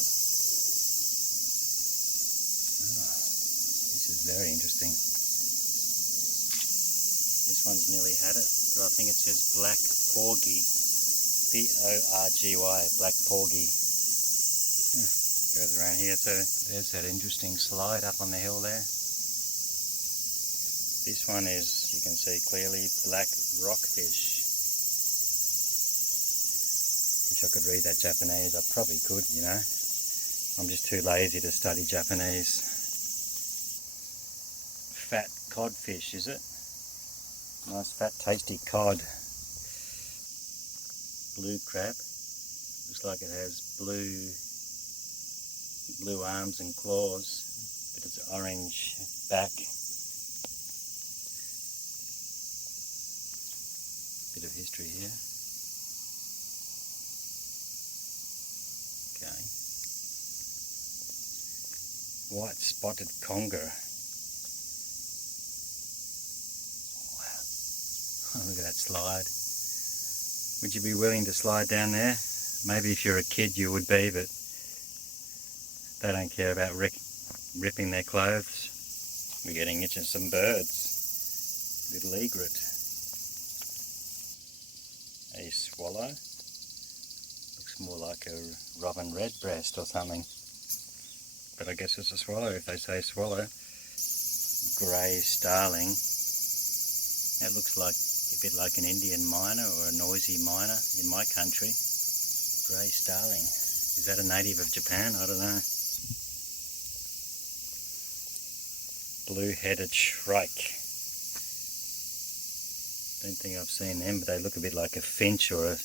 This is very interesting. This one's nearly had it, but I think it says black porgy. P-O-R-G-Y, black porgy. Goes around here too. There's that interesting slide up on the hill there. This one is, you can see clearly, black rockfish. Wish I could read that Japanese. I probably could, you know. I'm just too lazy to study Japanese. Fat codfish, is it? Nice fat tasty cod. Blue crab. Looks like it has blue arms and claws, but it's orange back. Bit of history here. Okay. White spotted conger. Wow. Look at that slide. Would you be willing to slide down there? Maybe if you're a kid you would be, but they don't care about ripping their clothes. We're getting into some birds. Little egret. A swallow. Looks more like a robin redbreast or something. But I guess it's a swallow if they say swallow. Grey starling. That looks like a bit like an Indian miner or a noisy miner in my country. Grey starling. Is that a native of Japan? I don't know. Blue-headed shrike. Don't think I've seen them, but they look a bit like a finch or a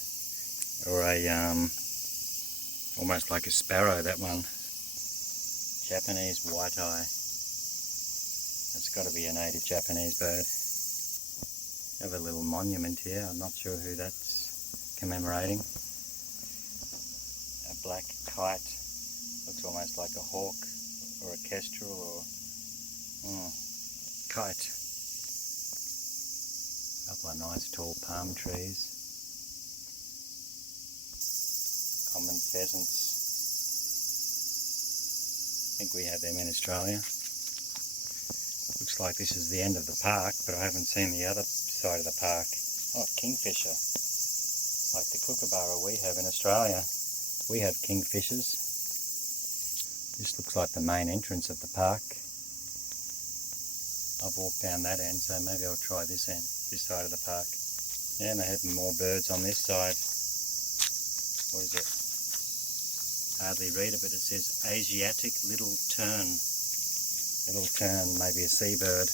almost like a sparrow, that one. Japanese white-eye. That's got to be a native Japanese bird. Have a little monument here. I'm not sure who that's commemorating. A black kite. Looks almost like a hawk or a kestrel or kite. A couple of nice tall palm trees. Common pheasants. I think we have them in Australia. Looks like this is the end of the park, but I haven't seen the other side of the park. Oh, kingfisher. Like the kookaburra we have in Australia. We have kingfishers. This looks like the main entrance of the park. I've walked down that end, so maybe I'll try this end, this side of the park. Yeah, and they have more birds on this side. What is it? Hardly read it, but it says Asiatic little tern. Little tern, maybe a seabird.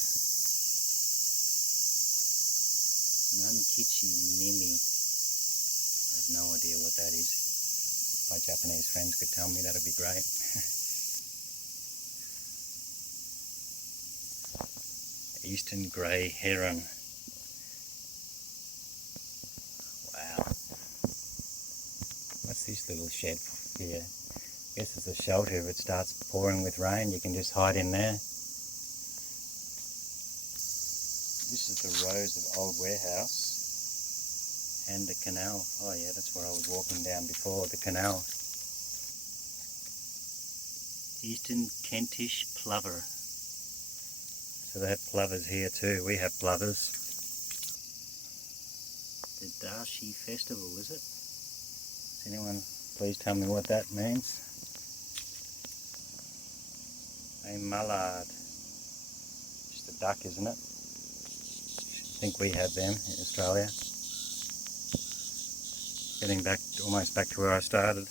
Nankichi nimi. I have no idea what that is. If my Japanese friends could tell me, that'd be great. Eastern grey heron. Wow. What's this little shed here? I guess it's a shelter. If it starts pouring with rain, you can just hide in there. This is the rows of old warehouse. Handa canal. Oh yeah, that's where I was walking down before, the canal. Eastern Kentish plover. So they have plovers here too. We have plovers. The Dashi Festival, is it? Does anyone please tell me what that means? A mallard. Just a duck, isn't it? I think we have them in Australia. Getting back, almost back to where I started.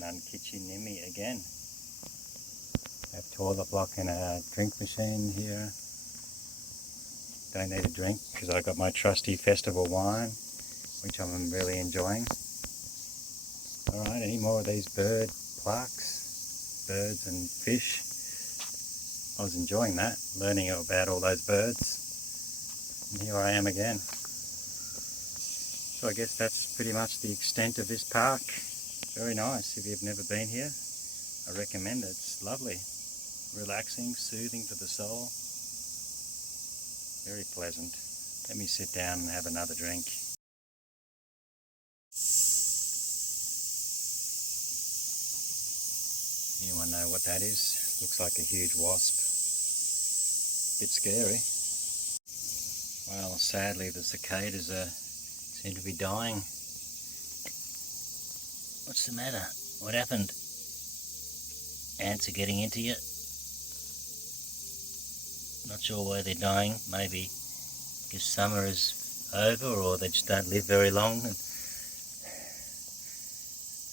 Nankichi nimi again. Have toilet block and a drink machine here. don't need a drink because I got my trusty festival wine, which I'm really enjoying. Alright, any more of these bird plaques, birds and fish? I was enjoying that, learning about all those birds. And here I am again. So I guess that's pretty much the extent of this park. Very nice. If you've never been here, I recommend it. It's lovely, relaxing, soothing to the soul. Very pleasant. Let me sit down and have another drink. Anyone know what that is? Looks like a huge wasp. Bit scary. Well, sadly the cicadas seem to be dying. What's the matter? What happened? Ants are getting into you? Not sure why they're dying. Maybe because summer is over, or they just don't live very long.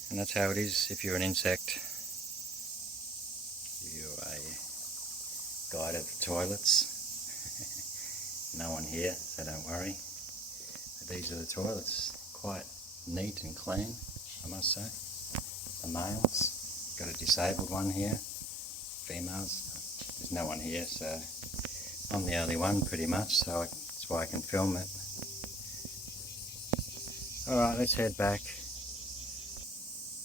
And that's how it is if you're an insect. You're a guide of the toilets. No one here, so don't worry. But these are the toilets. Quite neat and clean, I must say. The males. Got a disabled one here. Females. There's no one here, so I'm the only one pretty much, so that's why I can film it. Alright, let's head back.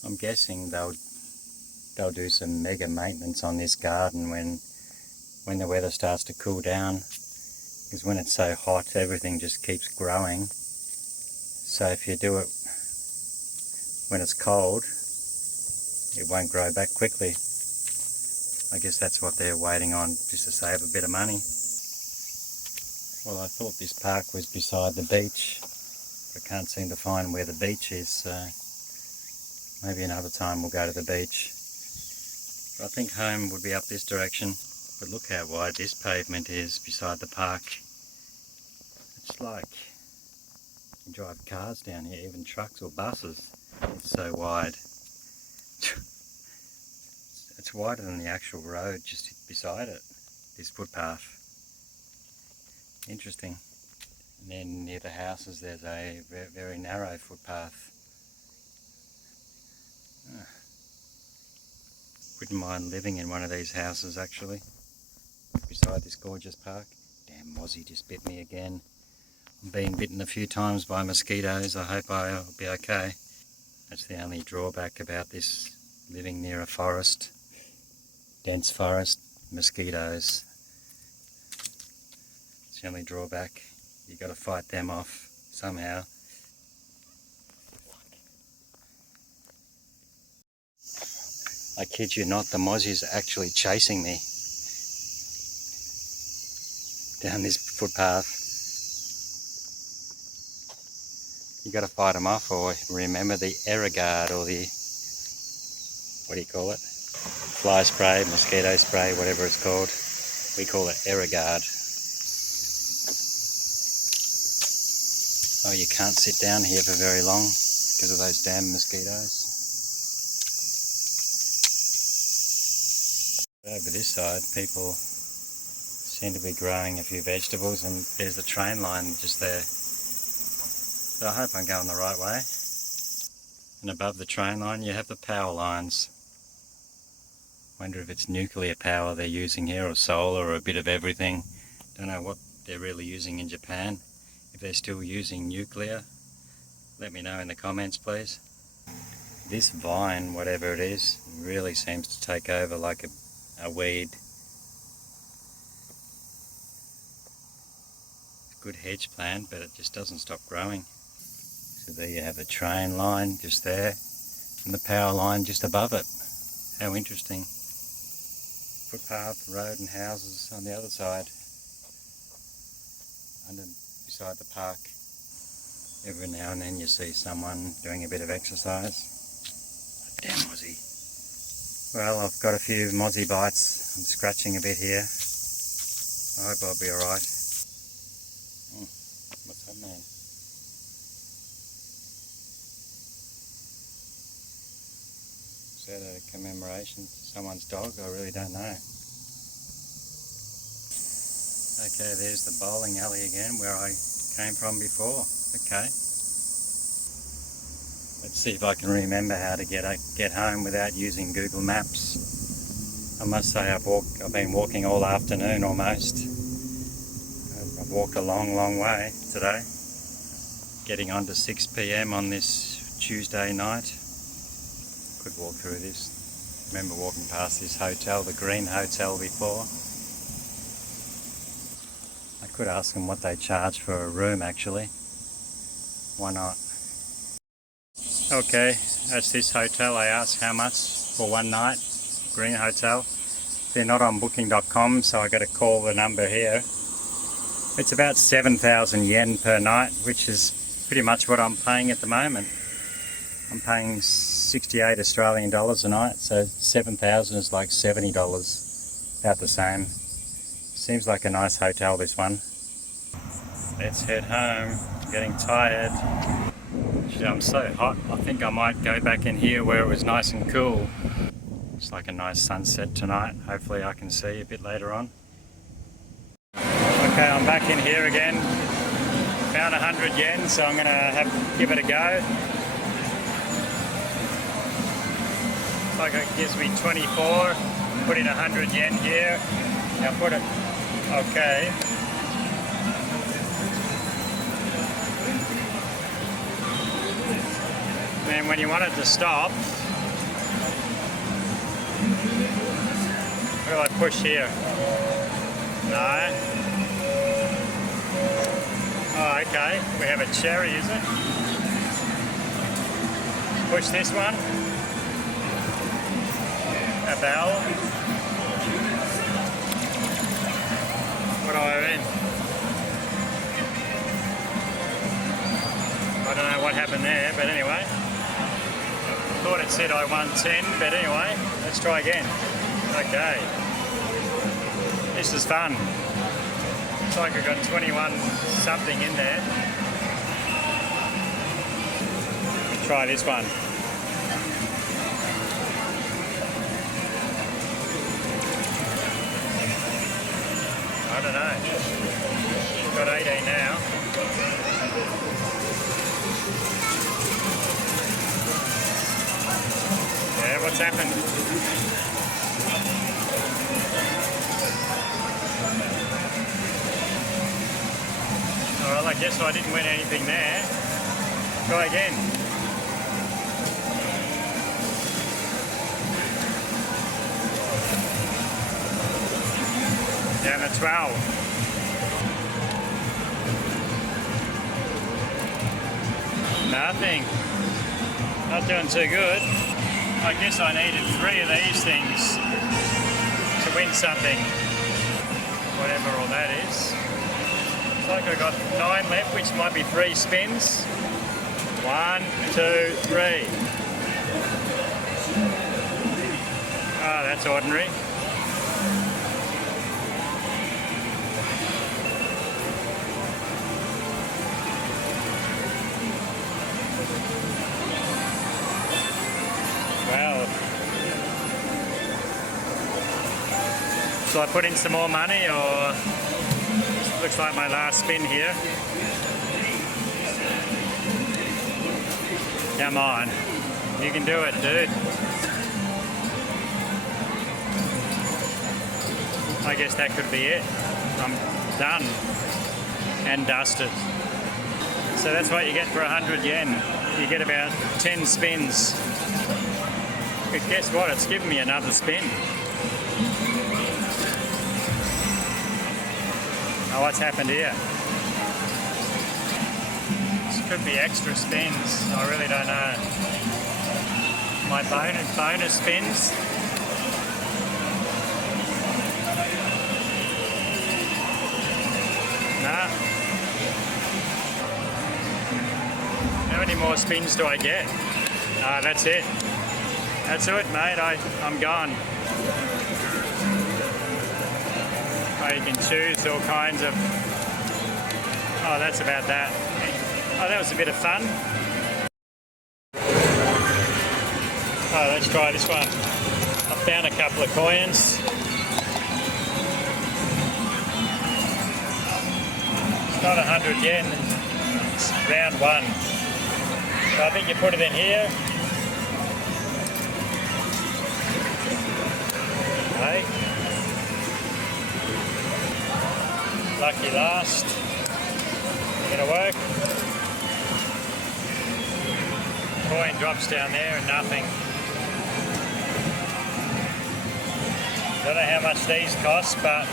I'm guessing they'll do some mega maintenance on this garden when the weather starts to cool down, because when it's so hot everything just keeps growing. So if you do it when it's cold, it won't grow back quickly. I guess that's what they're waiting on, just to save a bit of money. Well, I thought this park was beside the beach. I can't seem to find where the beach is, so maybe another time we'll go to the beach. But I think home would be up this direction. But look how wide this pavement is beside the park. It's like you drive cars down here, even trucks or buses. It's so wide. It's wider than the actual road just beside it, this footpath. Interesting. And then near the houses there's a very narrow footpath. Wouldn't mind living in one of these houses actually, beside this gorgeous park. Damn, Mozzie just bit me again. I'm being bitten a few times by mosquitoes. I hope I'll be okay. That's the only drawback about this, living near a forest, dense forest, mosquitoes. It's the only drawback. You got to fight them off somehow. I kid you not, the mozzies are actually chasing me down this footpath. You got to fight them off, or remember the error guard, or the, what do you call it? Fly spray, mosquito spray, whatever it's called. We call it error guard. Oh, you can't sit down here for very long because of those damn mosquitoes. Over this side, people seem to be growing a few vegetables, and there's the train line just there. So I hope I'm going the right way. And above the train line you have the power lines. Wonder if it's nuclear power they're using here, or solar, or a bit of everything. Don't know what they're really using in Japan. If they're still using nuclear, let me know in the comments please. This vine, whatever it is, really seems to take over like a weed. It's a good hedge plant, but it just doesn't stop growing. So there you have the train line just there, and the power line just above it. How interesting. Footpath, road and houses on the other side, beside the park. Every now and then you see someone doing a bit of exercise. Damn mozzie. Well, I've got a few mozzie bites. I'm scratching a bit here. I hope I'll be alright. What's that mean? Is that a commemoration to someone's dog? I really don't know. Okay, there's the bowling alley again where I came from before. Okay. Let's see if I can remember how to get home without using Google Maps. I must say I've been walking all afternoon almost. I've walked a long way today. Getting on to 6 PM on this Tuesday night. Could walk through this. Remember walking past this hotel, the Green Hotel, before. I could ask them what they charge for a room actually. Why not? Okay, that's this hotel. I asked how much for one night. Green Hotel. They're not on booking.com, so I got to call the number here. It's about 7,000 yen per night, which is pretty much what I'm paying at the moment. I'm paying 68 Australian dollars a night, so 7,000 is like $70, about the same. Seems like a nice hotel, this one. Let's head home. I'm getting tired. Actually, I'm so hot, I think I might go back in here where it was nice and cool. It's like a nice sunset tonight. Hopefully I can see a bit later on. Okay, I'm back in here again. Found 100 yen, so I'm gonna give it a go. Looks like it gives me 24. Put in 100 yen here. Now put it, okay. And when you want it to stop, where do I push here? No. Oh, okay. We have a cherry, is it? Push this one. A bell. What do I mean? I don't know what happened there, but anyway. Thought it said I won 10, but anyway, let's try again. Okay. This is fun. Looks like I've got 21 something in there. Let's try this one. I don't know. Got 18 now. Yeah, what's happened? Well, I guess I didn't win anything there. Try again. Down to 12. Nothing. Not doing too good. I guess I needed 3 of these things to win something. Whatever all that is. Looks like I've got 9 left, which might be 3 spins. 1, 2, 3. Oh, that's ordinary. Well, shall I put in some more money, or looks like my last spin here? Come on, you can do it, dude. I guess that could be it. I'm done and dusted. So that's what you get for 100 yen. You get about 10 spins. But guess what? It's given me another spin. Oh, what's happened here? This could be extra spins. I really don't know. My bonus spins. Nah. How many more spins do I get? Ah, that's it. That's it, mate. I'm gone. Oh, you can choose all kinds of... Oh, that's about that. Oh, that was a bit of fun. Oh, let's try this one. I found a couple of coins. not 100 yen, it's round one. So I think you put it in here. Hey. Lucky last. Gonna work. Coin drops down there and nothing. Don't know how much these cost, but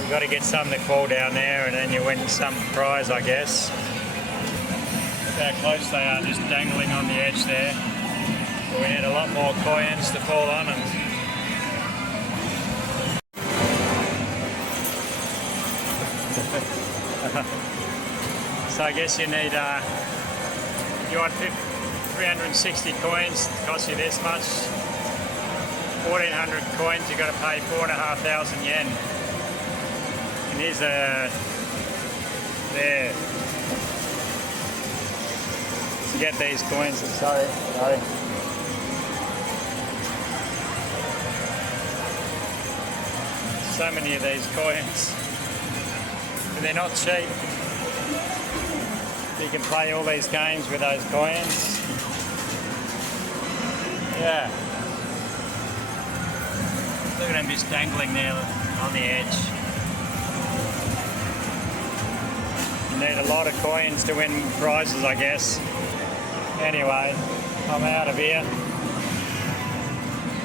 you've got to get some that fall down there and then you win some prize, I guess. Look how close they are, just dangling on the edge there. We need a lot more coins to fall on them. So I guess you need, you want 360 coins, it costs you this much. 1,400 coins, you've got to pay 4,500 yen. And here's a, there. To get these coins, sorry. So many of these coins. And they're not cheap. You can play all these games with those coins. Yeah. Look at them just dangling there on the edge. You need a lot of coins to win prizes, I guess. Anyway, I'm out of here.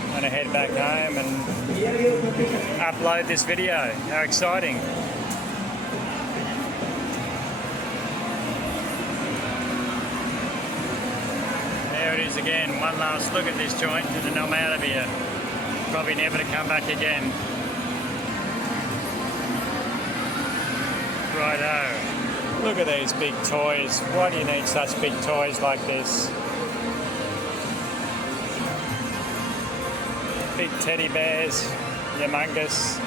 I'm gonna head back home and upload this video. How exciting. There it is again, one last look at this joint and then I'm out of here. Probably never to come back again. Righto. Look at these big toys. Why do you need such big toys like this? Big teddy bears, humongous.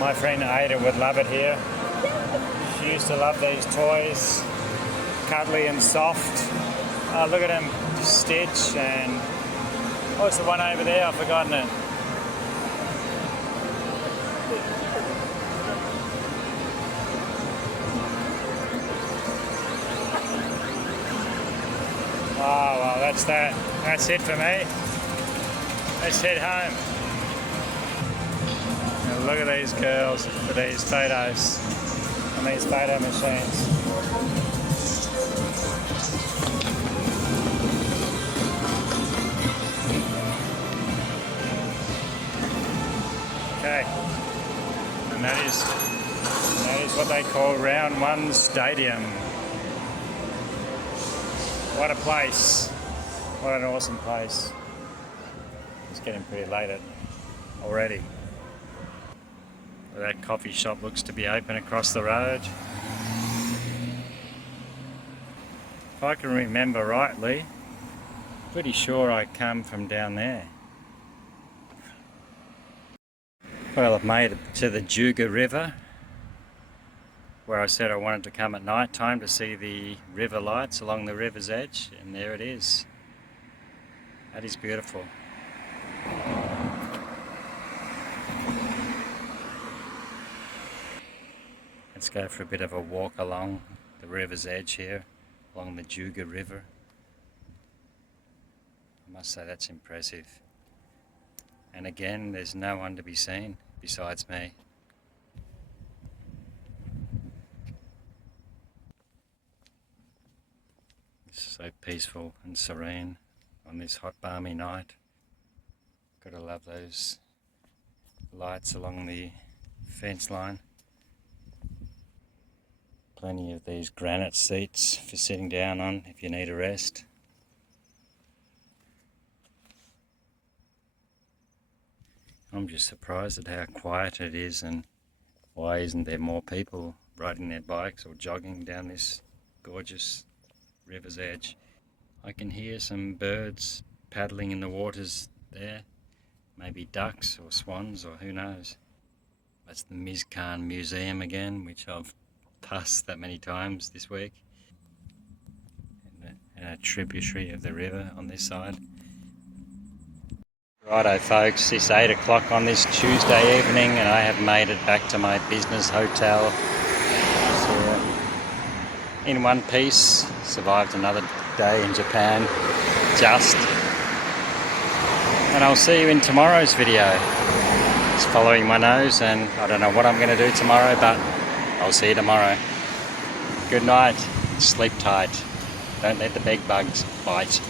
My friend Ada would love it here. She used to love these toys, cuddly and soft. Oh, look at them, Stitch and what's the one over there? I've forgotten it. Oh, well, that's that. That's it for me. Let's head home. Now look at these girls for these photos on these photo machines. Okay, and that is what they call Round 1 Stadium. What a place. What an awesome place. It's getting pretty late already. That coffee shop looks to be open across the road. If I can remember rightly, pretty sure I come from down there. Well, I've made it to the Juga River, where I said I wanted to come at night time to see the river lights along the river's edge, and there it is. That is beautiful. Let's go for a bit of a walk along the river's edge here, along the Juga River. I must say that's impressive. And again, there's no one to be seen besides me. It's so peaceful and serene on this hot, balmy night. Gotta love those lights along the fence line. Plenty of these granite seats for sitting down on if you need a rest. I'm just surprised at how quiet it is, and why isn't there more people riding their bikes or jogging down this gorgeous river's edge. I can hear some birds paddling in the waters there, maybe ducks or swans or who knows. That's the Mizkan Museum again, which I've passed that many times this week. And a tributary of the river on this side. Righto folks, it's 8 o'clock on this Tuesday evening and I have made it back to my business hotel. So, in one piece, survived another day in Japan, just. And I'll see you in tomorrow's video. It's following my nose and I don't know what I'm going to do tomorrow, but I'll see you tomorrow. Good night, sleep tight, don't let the bed bugs bite.